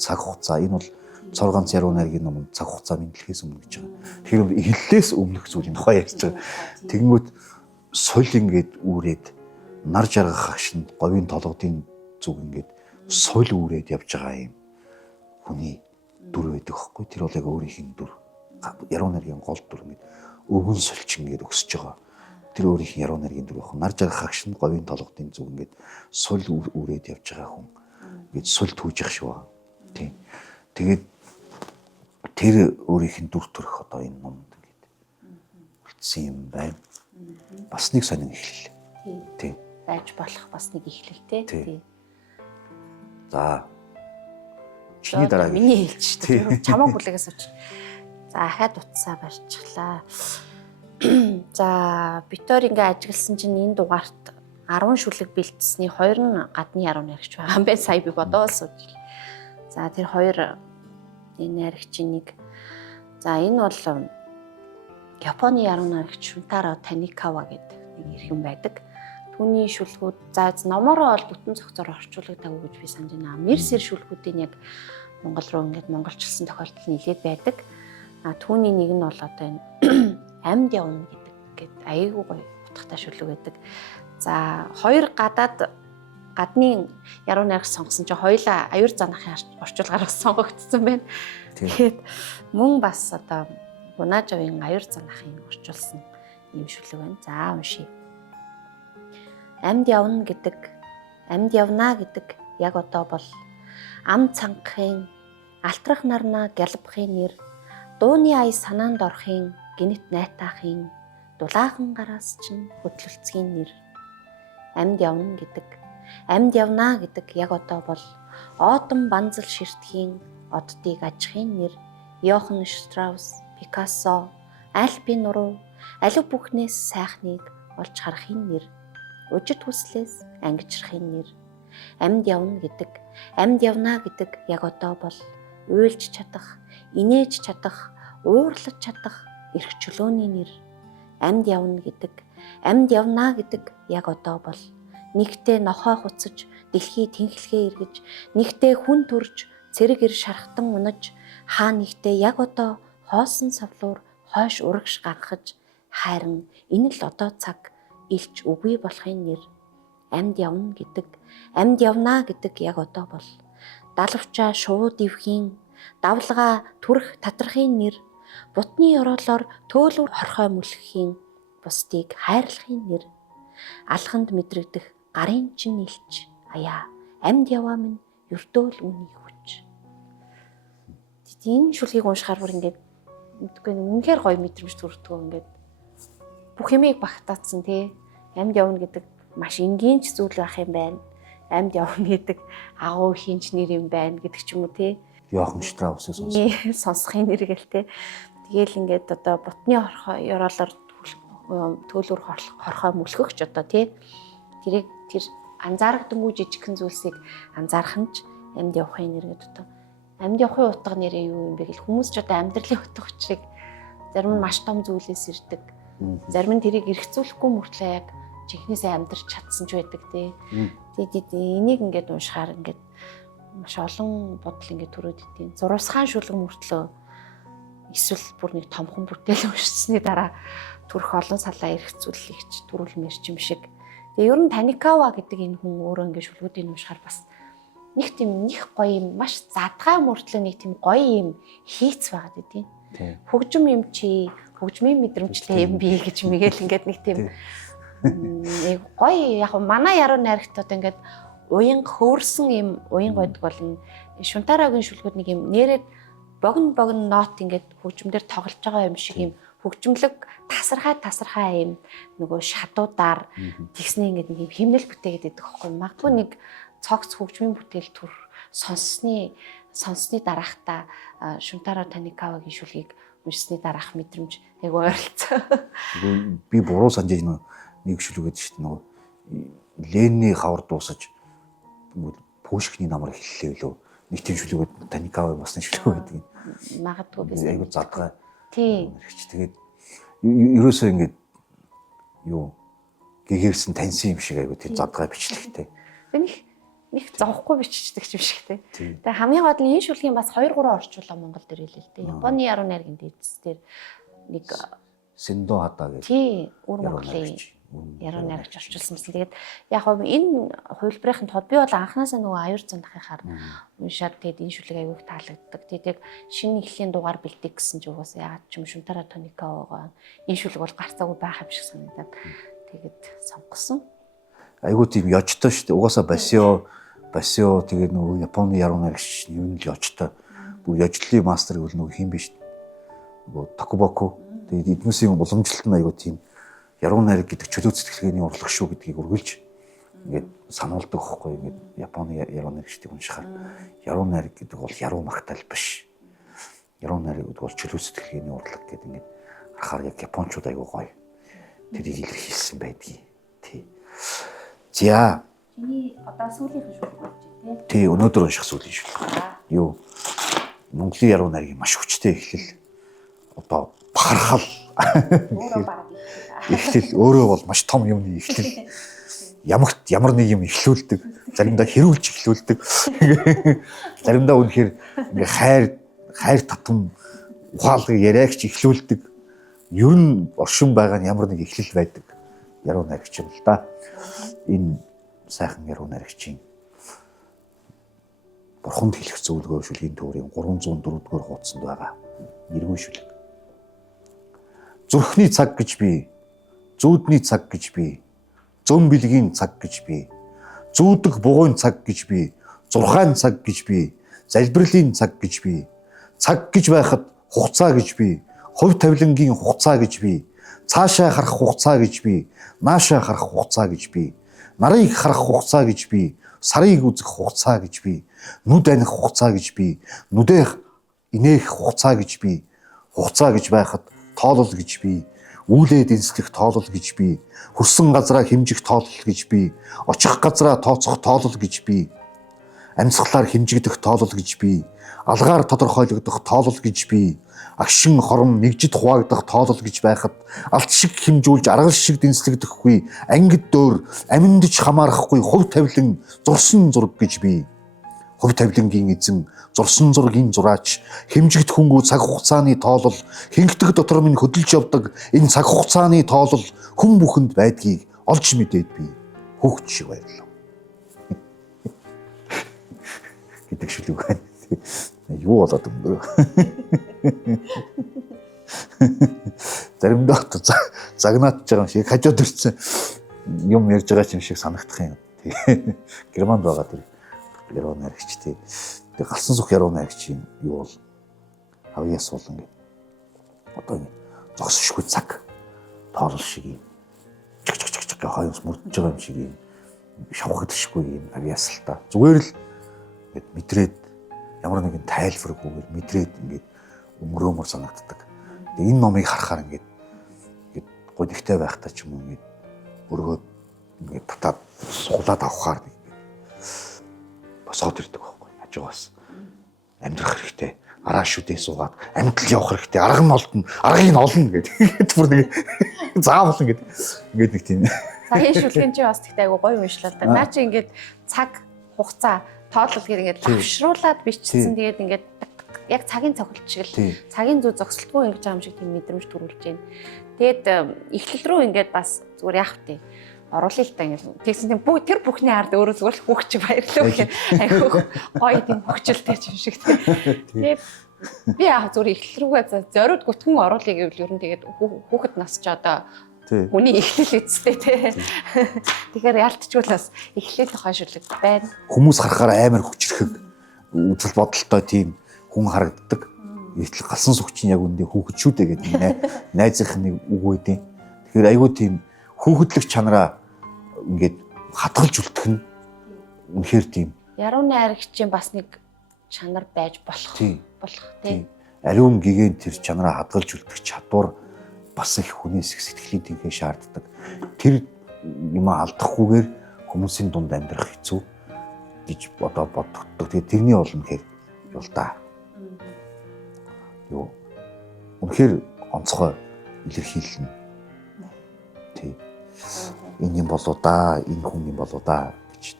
Цаг хугацаа энэ бол цор ганц яруу найргийн ном цаг хугацаа мэдлэхээс өмнө гэж байгаа. Тэгэхээр эхлэлээс өмнөх зүйл энэ тухай ярьж байгаа. Тэгэнгүүт соль ингээд үүрээд нар жаргах агшинд говийн толгодын зүг ингээд соль үүрээд явж байгаа юм хүний дүр байдаг байхгүй. Тэр бол яг өөрийнх нь дүр. Яруу найргийн гол дүр ингээд өвгөн сольчин ингээд өсөж байгаа. Тэр өөрийнх нь яруу найргийн дүр байхгүй. Нар жаргах агшинд говийн толгодын зүг ингээд соль үүрээд явж байгаа хүн. Ингээд соль түүжих шүү. Тийм. Тэгээд тэр өөрийнх нь дүр төрх одоо энэ номд ингээд үлдсэн юм байна. Бас нэг сонин эхлэл. Тийм. Байж болох бас нэг эхлэлтэй. Тийм. За. Чиний дараа миний хэлж шүү дээ. Чамаа бүлэгээс очив. За ахаад утсаа барьчихлаа. За битээр ингээ ажигласан чинь энэ дугаарт 10 шүлэг бэлтсэний 2 нь гадны яруу найрагч байгаа юм байна. Сая би бодоод сууж. За тэр 2 энэ найрагчийн нэг. За энэ бол Японы яруу найрагч Шунтаро Таникава гэдэг нэг эрхэн байдаг. Түүний шүлгүүд за номороо бол бүтэн цогцоор орчуулагдаагүй гэж би санаж байна. Мерсер шүлгүүдийн яг Монгол руу ингээд монголчилсан тохиолдол нэлээд байдаг. Түүний нэг нь бол одоо энэ амьд явна гэдэг айгүй гоё утгатай шүлэг байдаг. За 2 гадны яруу найрагч сонгосон чинь хоёулаа аюур занахын орчуулгаар сонгогдсон байна. Тэгээд мөн бас одоо Гунажавын аюур занахын орчуулсан юм шүлэг байна. За уншия. Амьд явна гэдэг яг одоо бол ам цангахын алтрах нарна гялбахын нэр дууны ая санаанд орохын гинэт найтаахын дулаахан гараас чинь хөдлөлцгийн нэр. Амьд явна гэдэг яг одоо бол Отом банзал ширтхийн оддыг ажихын нэр. Йохан Штраус, Пикассо, Альпийн нуруу алив бүхнээс сайхныг олж харахын нэр. Өжид хүслээс ангижрахын нэр. Амьд явна гэдэг яг одоо бол уйлж чадах, инээж чадах, уурлаж чадах эрх чөлөөний нэр. Амьд явна гэдэг яг одоо бол нэгтээ нохой хуцаж, дэлхий тэнхлэхээ эргэж, нэгтээ хүн төрж, цэрэг ир шархтан унаж, хаа нэгтээ яг одоо хоосон савлуур хойш урагш гаргаж, хайран энэ л одоо цаг илч үгүй болохын нэр. Амьд явна гэдэг яг одоо бол далавчаа шууд ивхийн, давлгаа түрх татрахын нэр. Бутны ёроолоор төөлөөр хорхой мүлхэхийн, бусдыг хайрлахын нэр. Алханд мэдрэгдэх гарын чин илч аяа амьд яваа минь өртөөл үний хүч. Энэ шүлгийг уншихаар бүр ингээд мэдгүй үнэхээр гоё мэдрэмж төрдгөө ингээд бүх юмыг багтаацсан тий. Амьд явна гэдэг маш энгийн ч зүйл байх юм байна. Амьд явна гэдэг агуу хинч нэр юм байна гэдэг ч юм уу тий. Йохан Штраусээс сонсохын нэргээл тий. Тэгээл ингээд одоо бутны ёроолоор төөлөөр хорхоо мүлхөгч одоо тий. Тэр анзаарагдангуй жижигхэн зүйлсийг анзаарах нь амьд явахын нэр гэдэг одоо амьд явахын утга нэрээ юу юм бэ гэл хүмүүс ч одоо амьдралын утга учрыг зарим нь маш том зүйлээс ирдэг. Зарим нь тэрийг эргцүүлэхгүй мөртлөө яг жинхнээсээ амьдарч чадсан ч байдаг тий. Тэгээд энийг ингээд уншихаар ингээд маш олон бодол ингээд төрөөд идэв. Зурусхан шүлэг мөртлөө эсвэл бүр нэг томхон бүтээл уншсны дараа төрөх олон салаа эргцүүлэгч төрүүлмэрч юм шиг. Тэгээ ер нь Таникава гэдэг энэ хүн өөрөө ингээд шүлгүүдийг уншихаар бас нэг тийм них гоё юм, маш задгай мөртлөө нэг тийм гоё юм хийц байгаад идэв. Хөгжим юм чи, хөгжмийн мэдрэмжлээ юм би гэж мэгэл ингээд нэг тийм гоё яг манай яруу найрагтууд ингээд уян хөөрсөн юм уян гойд бол Шунтарогийн шүлгүүд нэг юм нэрээ богино нот ингээд хөгжмөөр тоглож байгаа юм шиг юм хөгжмөлөг тасархай юм нөгөө шатуудаар тэгснэ ингээд нэг юм химнэл бүтээгээд идэх байхгүй магадгүй нэг цогц хөгжмийн бүтээл төр сонссны дараахта Шунтаро Таникавагийн шүлгийг уншсны дараах мэдрэмж айгүй ойролцоо. Би буруу санаж байна. Нэг шүлгээд шүү дээ нөгөө Ленний хавар дуусаж Пушкиний намар эхэллээ билүү. Нэг тийм шүлгээд Таникавагийн басны шүлэг байдаг. Магадгүй би айгүй задгаа. Тийм. Тэгээд ерөөсөө ингэж юу гэгэрсэн таньсан юм шиг айгүй тийм задгаа бичлэгтэй. Нэг зовхгүй биччихдэг юм шиг те. Тэгээ хамгийн гол нь энэ шүлгийн бас 2 3 орчуулга Монголд ирэлээ л те. Японы яруу найргийн дээдс дээр нэг Сэндо хадаа гэж. Тий, өр Монголын яруу найрагч орчуулсан байсан. Тэгээд яг хөө энэ хувилбарын тод би бол анханасаа нөгөө аюур цандахынхаар уншаад тэгээд энэ шүлэг аягүй таалагддаг. Тэгээд шинэ эхлийн дугаар бэлдэх гэсэн ч угаасаа яагаад ч юм Шунтаро Таникавагаа энэ шүлэг бол гарцаагүй байх юм шиг санагдаад тэгээд сонгосон. Айгуу тийм ёжтой шүү дээ. Угаасаа Басио тэгээд нөгөө Японы яруу найрагч юм л ёжтой. Бүр ёжлын мастер гэвэл нөгөө хин биш. Нөгөө Такубаку. Тэгээд эднүсийн уламжлалт нь айгуу тийм яруу найраг гэдэг чөлөө сэтгэлгээний урлаг шүү гэдгийг үргэлж ингээд сануулдаг байхгүй. Ингээд Японы яруу найрагчдыг уншихаар яруу найраг гэдэг бол яруу магтаал биш. Яруу найраг гэдэг бол чөлөө сэтгэлгээний урлаг гэдэг ингээд харахаар яг японочууд айгуу гоё. Тэрийг илэрхийлсэн байдгийг. Тий. За. Чиний одоо сүүлийн шүлэг болж байна тий. Тий, өнөөдөр унших сүүлийн шүлэг. Юу? Монголын яруу найргийн маш хүчтэй эхлэл. Одоо бахархал. Эхлэл өөрөө бол маш том юмны эхлэл. Ямар нэг юм эхлүүлдэг. Заримдаа хэрүүлж эхлүүлдэг. Заримдаа үнэхээр ингээ хайр татам ухаалгыг яриагч эхлүүлдэг. Ер нь оршин байгаа нь ямар нэг эхлэл байдаг. Яруу найрагч юм л да. Энэ сайхан яруу найрагчийн бурханд хэлэх зөвлөгөө шүлгийн төврийн 304 дугаар хуудсанд байгаа нэргүй шүлэг. Зүрхний цаг гэж би, зүүдний цаг гэж би, зөн бэлгийн цаг гэж би, зүүдэг бугуйн цаг гэж би, зурхаан цаг гэж би, залбирлын цаг гэж би, цаг гэж байхад хугацаа гэж би, хувь тавилангийн хугацаа гэж би, цаашаа харах хугацаа гэж би, наашаа харах хугацаа гэж би, нарыг харах хугацаа гэж би, сарыг үзэх хугацаа гэж би, нүд аних хугацаа гэж би, нүдээ инээх хугацаа гэж би, хугацаа гэж байхад тоолол гэж би, үүлээ дэнслэх тоолол гэж би, хүрсэн газраа хэмжих тоолол гэж би, очих газраа тооцох тоолол гэж би, амьсгалаар хэмжигдэх тоолол гэж би, алгаар тодорхойлогдох тоолол гэж би, агшин хором нэгжид хуваагдах тоолол гэж байхад алт шиг хэмжүүлж аргал шиг дэнслэгдэхгүй, ангид дөөр аминдж хамаарахгүй хувь тавилан зурсан зураг гэж би, хувь тавилангийн эзэн зурсан зургийн зураач хэмжигдэх хөнгөө цаг хугацааны тоолол хингдэг дотор минь хөдөлж явдаг энэ цаг хугацааны тоолол хүн бүхэнд байдгийг олж мэдээд би хүүхд шиг баярлав. Гэдэг шүлэг байна. Юу болоод юм бэ? Заримдаа загнаадж байгаа юм шиг хажууд ирсэн юм ярьж байгаа юм шиг санагдах юм. Германд байгаа тэр яруу найрагч тий. Тэгээ галсан зүх яруу найрагчийн юу бол авьяас бол ингээд одоо ингэ зогсошгүй цаг тоолол шиг юм чиг хоймс мөрдөж байгаа юм шиг юм шавхагдшгүй юм авьяас л та. Зүгээр л ингээд мэдрээд ямар нэгэн тайлбаргүйгээр мэдрээд ингээд өнгөрөөмөр санагддаг. Тэгээ энэ номыг харахаар ингээд годигтай байхдаа ч юм уу ингээд өргөөд ингээд татаад суулаад авахаар босоод ирдэг байхгүй хажуугаас амьдрах хэрэгтэй араа шүдээ суугаад амьд явах хэрэгтэй арга нь олдно аргыг нь олно гэдэг бүр нэг заавал ингээд нэг тийм цагийн шүлгийн чи бас тэгтээ айгу гоё уншлаа та наа чи ингээд цаг хугацаа тоолол гэдэг ингээд лавшруулад бичсэн тэгээд ингээд яг цагийн цохилт шиг л цагийн зүй зогсолтгүй ингэж байгаа юм шиг тийм мэдрэмж төрүүлж байна. Тэгээд эхлэл рүү ингээд бас зүгээр яах вэ? Оруулъя л та ингээд тэгсэн тийм тэр бүхний ард өөрөө зүгээр л хүүхч баярлаа гэх айгу гоё тийм хөвчлөлтэй юм шиг тийм. Би яг зүгээр эхлэл рүүгээ зориуд гүтгэн оруулъя гэвэл ер нь тэгээд хүүхэд нас ч одоо хүний эхлэл эцтэй тий. Тэгэхээр яалтчгүй бас эхлэл тухай шүлэг байна. Хүмүүс харахаар амар хүчрэхэг үзэл бодолтой тийм хүн харагддаг. Итэл галсан сүгчийн яг үндэ хүүхэд шүү дээ гэдэг найзынх нэг үг өгдөө. Тэгэхээр айгүй тийм хүүхэдлэх чанараа ингээд хатгалж үлдэх нь үнэхээр тийм Ярууны аригчийн бас нэг чанар байж болох тий. тий. Ариун гэгээн тэр чанараа хадгалж үлдэх чадвар бас их хүнээс их сэтгэлийн тэнхээ шаарддаг. Тэр юм алдахгүйгээр хүмүүсийн дунд амьдрах хэцүү гэж одоо боддог. Тэгээд тэрний олон гэхээр юу л да. Юу үнэхээр онцгой илэрхийлнэ. Тий. Энэ юм болоо да, энэ хүн юм болоо да гэж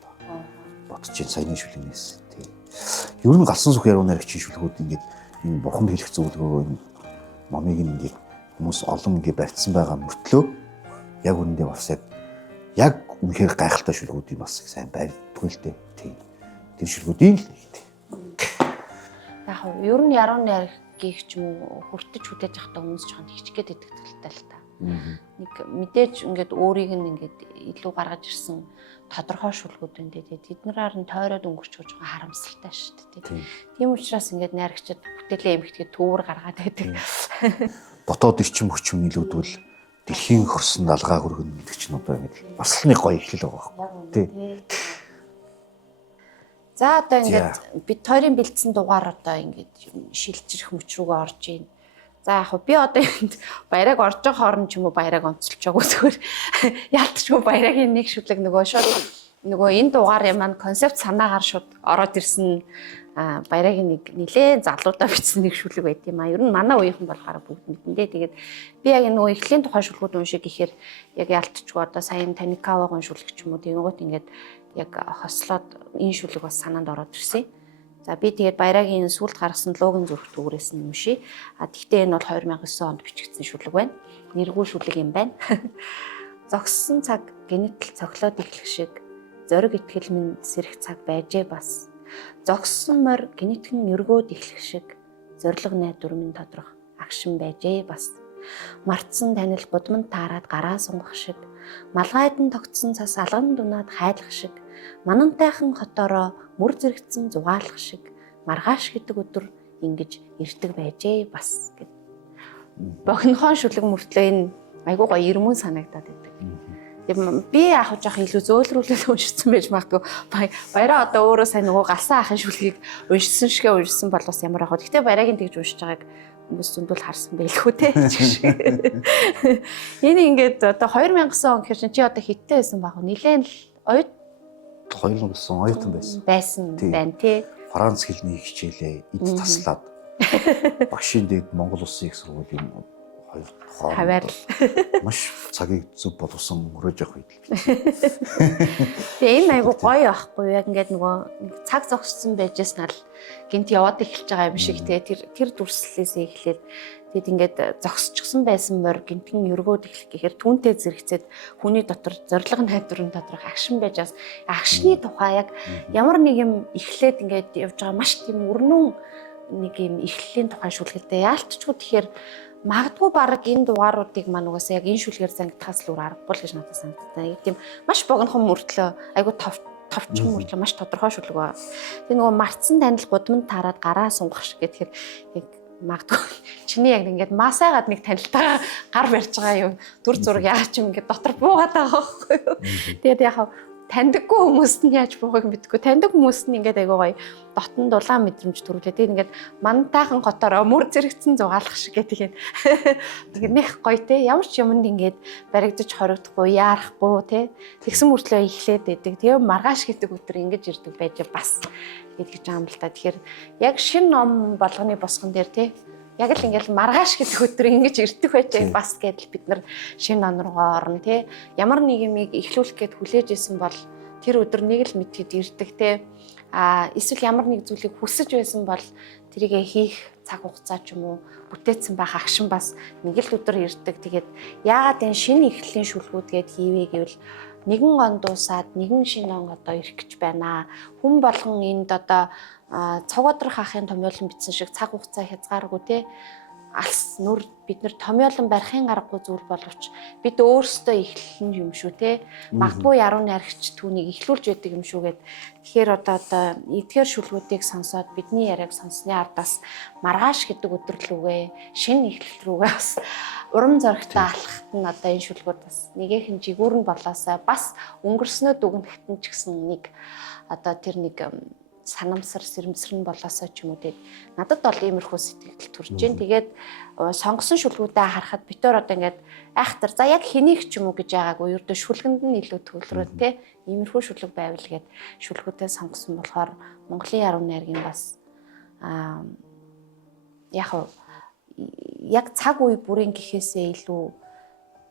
бодож чинь саяны шүлгнээс. Тий. Ер нь галсан сүх яруу наригчийн шүлгүүд ингээд энэ бурханд хэлэх зөвлөгөөгөө энэ номыг ингээд хүмүүс олон ингээд барьцсан байгаа мөртлөө яг үүндээ бас яг үнэхээр гайхалтай шүлгүүдийг бас сайн барьдгүй л дээ. Тий. Тэр шүлгүүдийн л нэг тий. Яг нь ер нь ярууны ариг гэх ч юм уу хүртэж хүлээж явахдаа хүмүүс жоохон хичгээд идэх талтай л та. Нэг мэдээж ингээд өөрийг нь ингээд илүү гаргаж ирсэн тодорхой шүлгүүд байна дээ. Тэднэрээр нь тойроод өнгөрч жоохон харамсалтай шүү дээ. Тийм учраас ингээд найрагчид бүтээлээ эмхтгэд төвөр гаргаад байдаг. Дотоод эрчим хүчим нийлүүдвэл дэлхийн хорсон далгаа хөргөн гэдэг чинь одоо ингээд бас л нэг гоё ихлэл байгаа байхгүй тий. За одоо ингээд бид хоёрын бэлдсэн дугаар одоо ингээд шилжирэх мөч рүүгээ орж ийн. За яг би одоо энд баяраг орж байгаа хооронд ч юм уу баяраг онцолчоогүй зүгээр яалтчгүй баярагийн нэг шүлэг нөгөө шууд нөгөө энэ дугаарын маань концепт санаагаар шууд ороод ирсэн баярагийн нэг нилээн залуудаа бичсэн нэг шүлэг байт юм а. Ер нь манай үеийнхэн болохоор бүгд мэднэ. Тэгээд би яг нөгөө эхлэлийн тухай шүлгүүд уншиг гэхээр яг яалтчгүй одоо саяны Таникавагийн шүлэг ч юм уу тэгэнгүүт ингээд яг хослоод энэ шүлэг бас санаанд ороод ирсэн. За би тэгээд баярагийн сүлд гаргасан логон зүрх төгрөөс нь юмши. Тэгтээ энэ бол 2009 онд бичигдсэн шүлэг байна. Нэргүй шүлэг юм байна. Зогссон цаг генитл цоглоод эхлэх шиг зориг итгэл минь сэрэх цаг байжээ бас. Зогссон морь генитхэн өргөөд эхлэх шиг зориг найдвар минь тодрох агшин байжээ бас. Мартсан танил будманд таарад гараа сунгах шиг малгайдан тогтсон цас алган дунаад хайлах шиг манантайхан хотоороо мөр зэрэгцэн зугаалах шиг маргааш гэдэг өдөр ингэж ирдэг байжээ бас гэд. Бохинхон шүлэг мөртлөө энэ айгуу гоё ирмэн санагдаад байдаг. Би яах вэ жоох илүү зөөлрүүлээд уншсан байж магадгүй. Баяраа одоо өөрөө сайн нөгөө галсан ахын шүлгийг уншсан шигэ уншсан бол бас ямар яах вэ. Гэтэ баярагийн тэгж уншиж байгааг хүмүүс зөндөл харсан байлгүй те. Энэ ингээд одоо 2000 он гэхэр чи одоо хиттэй байсан баг. Нилээн л оюут 2009 оюутан байсан. Байна тий. Франц хэлний хичээлээ эд таслаад багшийн дэд Монгол Улсын их сургуулийн хоёр хооронд маш цагийг зөв боловсон өнгөрөөж явах үед. Тэгээ энэ айгу гоё байхгүй яг ингээд нөгөө цаг зогссон байжсэн нь гинт яваад эхэлж байгаа юм шиг те тэр дүрслэлээс эхлээд тэгэд ингээд зогсчихсон байсан морь гинтэн өргөөд эхлэх гэхээр түүнтэй зэрэгцээд хүний дотор зориг найдварын тодрох агшин байж бас агшны тухай яг ямар нэг юм эхлээд ингээд явж байгаа маш тийм өрнөн нэг юм эхлэлийн тухай шүлгэлтэй яалтчгүй тэгэхээр магадгүй баг энэ дугааруудыг маань угаасаа яг энэ шүлгээр зангидахаас л өөр аргагүй л гэж надад санагдсан. Яг тийм маш богинохон мөртлөө айгу товчхон мөртлөө маш тодорхой шүлэг ба. Тэгээ нөгөө мартсан танил будманд таарад гараа сунгах шиг гэхээр яг магадгүй чиний яг ингээд масаагаад нэг танилтаа гар барьж байгаа юм дүр зураг яач юм ингээд дотор буугаад байгаа байхгүй юу. Тэгээд яг таньдаггүй хүмүүст нь яаж буухыг мэдгүй. Таньдаг хүмүүст нь ингээд айгуу гоё дотн дулаан мэдрэмж төрүүлээд тийм ингээд мантайхан хотоор мөр зэрэгцэн зугаалах шиг гэдэг юм. Тэгээд нэх гоё те. Ямар ч юмд ингээд баригдаж хоригдохгүй, яарахгүй те. Тэгсэн мөртлөө эхлээд байдаг. Тэгээ маргааш гэдэг өдөр ингэж ирдэг байж бас гэдэг юм л та. Тэгэхээр яг шин ном болгоны босгон дээр те. Яг л ингээл маргааш гэдэг өдөр ингэж ирдэг байж бас гэдэл бид нар шинэ он руугаа орно тий. Ямар нэг юмыг эхлүүлэх гээд хүлээж исэн бол тэр өдөр нэг л мэдхэд ирдэг тий. Эсвэл ямар нэг зүйлийг хүсэж байсан бол тэрийгэ хийх цаг хугацаа ч юм уу бүтээсэн байх агшин бас нэг л өдөр ирдэг. Тэгээд яагаад энэ шинэ эхлэлийн шүлгүүд гээд хийвэ гэвэл нэгэн он дуусаад нэгэн шинэ он одоо ирэх гэж байна. Хүн болгон энд одоо цог одрох ахын томьёолон бичсэн шиг цаг хугацаа хязгааргүй те алс нүр бид нар томьёолон барихын аргагүй зүйл боловч бид өөрсдөө эхлэн юм шүү те. Магадгүй яруу найрагч түүнийг эхлүүлж байдаг юм шүүгээд. Тэгэхээр одоо эдгээр шүлгүүдийг сонсоод бидний яриаг сонссны ардаас маргааш гэдэг өдрөлгөө шинэ эхлэлт рүүгээ бас урам зоригтой алхахт нь одоо энэ шүлгүүд бас нэгэн жигүүрэн болоосаа бас өнгөрснөө дүгнэхт нь ч гэсэн нэг одоо тэр нэг санамсар сэрэмсрэн болоосоо ч юм уу те надад бол иймэрхүү сэтгэл төрж जैन. Тэгээд сонгосон шүлгүүдээ харахад битээр одоо ингээд айхтар за яг хэнийг ч юм уу гэж байгаагүй ердөө шүлгэнд нь илүү төвлөрөө те иймэрхүү шүлэг байвал гээд шүлгүүдээ сонгосон болохоор Монголын яруу найргийн бас яг цаг үе бүрийн гэхээсээ илүү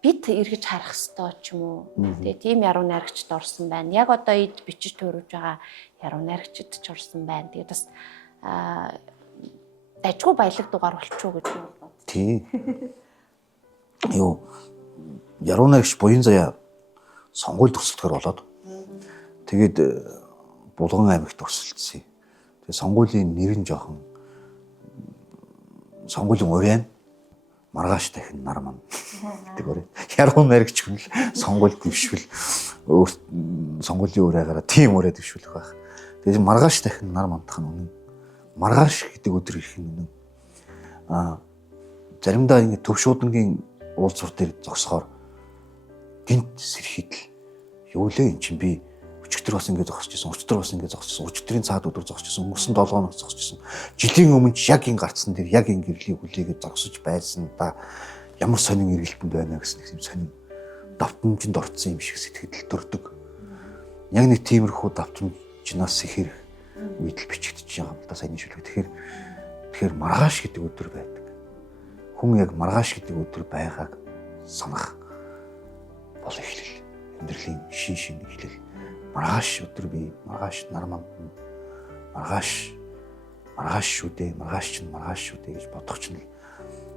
бид эргэж харах ёстой ч юм уу. Тэгээ тийм яруу найрагчд орсон байна. Яг одоо эд бичиж төрүүлж байгаа яруу найрагчд ч орсон байна. Тэгээд бас дажгүй баялаг дугаар болчихоо гэж бодлоо. Тий. Яруу найрагч буян заяа сонгуульд өрсөлдөхөр болоод тэгээд Булган аймагт өрсөлдсөн. Тэгээд сонгуулийн нэр нь жоохон сонгуулийн урьяан маргааш дахин нар маань гэдэг үү. Яруу найрагч хүн л сонгуульд дэвшвэл сонгуулийн урайгаараа тийм ураа дэвшүүлэх байх. Тэгээд маргааш дахин нар мандах нь үнэн. Маргааш гэдэг өдөр ирэх нь үнэн. Заримдаа ингэ төв шуудангийн уулзвар дээр зогсохоор гинт сэрхийдэл. Юу лээ эн чинь би өчигдөр бас ингэ зогсчихсон, өчигдөр бас ингэ зогсчихсон, өчигдрийн цаад өдөр зогсчихсон, өнгөрсөн 7 хоног зогсчихсон. Жилийн өмнө ч яг энэ гарцсан дээр яг энэ гэрлийн хүлээгээд зогсож байсан да ямар сонин эргэлтэнд байна гэсэн нэг юм сонин давтамжинд орцсон юм шиг сэтгэл төрдөг. Яг нэг тиймэрхүү давтамжнаас ихэрх үедл бичигдэж байгаа юм да саяны шүлэг. Тэгэхээр маргааш гэдэг өдөр байдаг. Хүн яг маргааш гэдэг өдөр байгааг санах бол эхлэл. Амьдралын шин эхлэл. Маргааш өдөр би маргааш нар манд маргааш шүү дээ маргааш шүү дээ гэж бодох ч нь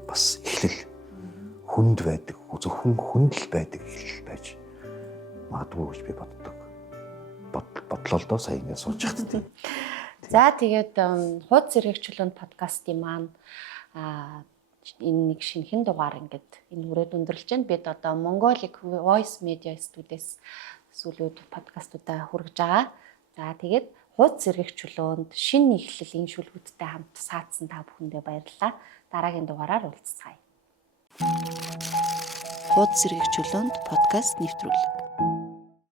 бас эхлэл хүнд байдаг зөвхөн хүнд л байдаг эхлэл байж магадгүй гэж би боддог. Бодлоо л доо сая ингэ сууж хат тийм. За тэгээд хуудас сэргээгчлэн подкастын маань энэ нэг шинэхэн дугаар ингээд энэ үрээд өндөрлж байна. Бид одоо Mongolic Voice Media Studios сүлүүд подкастуудаа хүргэж байгаа. За тэгээд хуудас сэргээгчлөөнд шинэ эхлэл энэ шүлгүүдтэй хамт саадсан та бүхэндээ баярлалаа. Дараагийн дугаараар уулзцгаая. Хуудас сэргээгчлөөнд подкаст нэвтрүүлэг.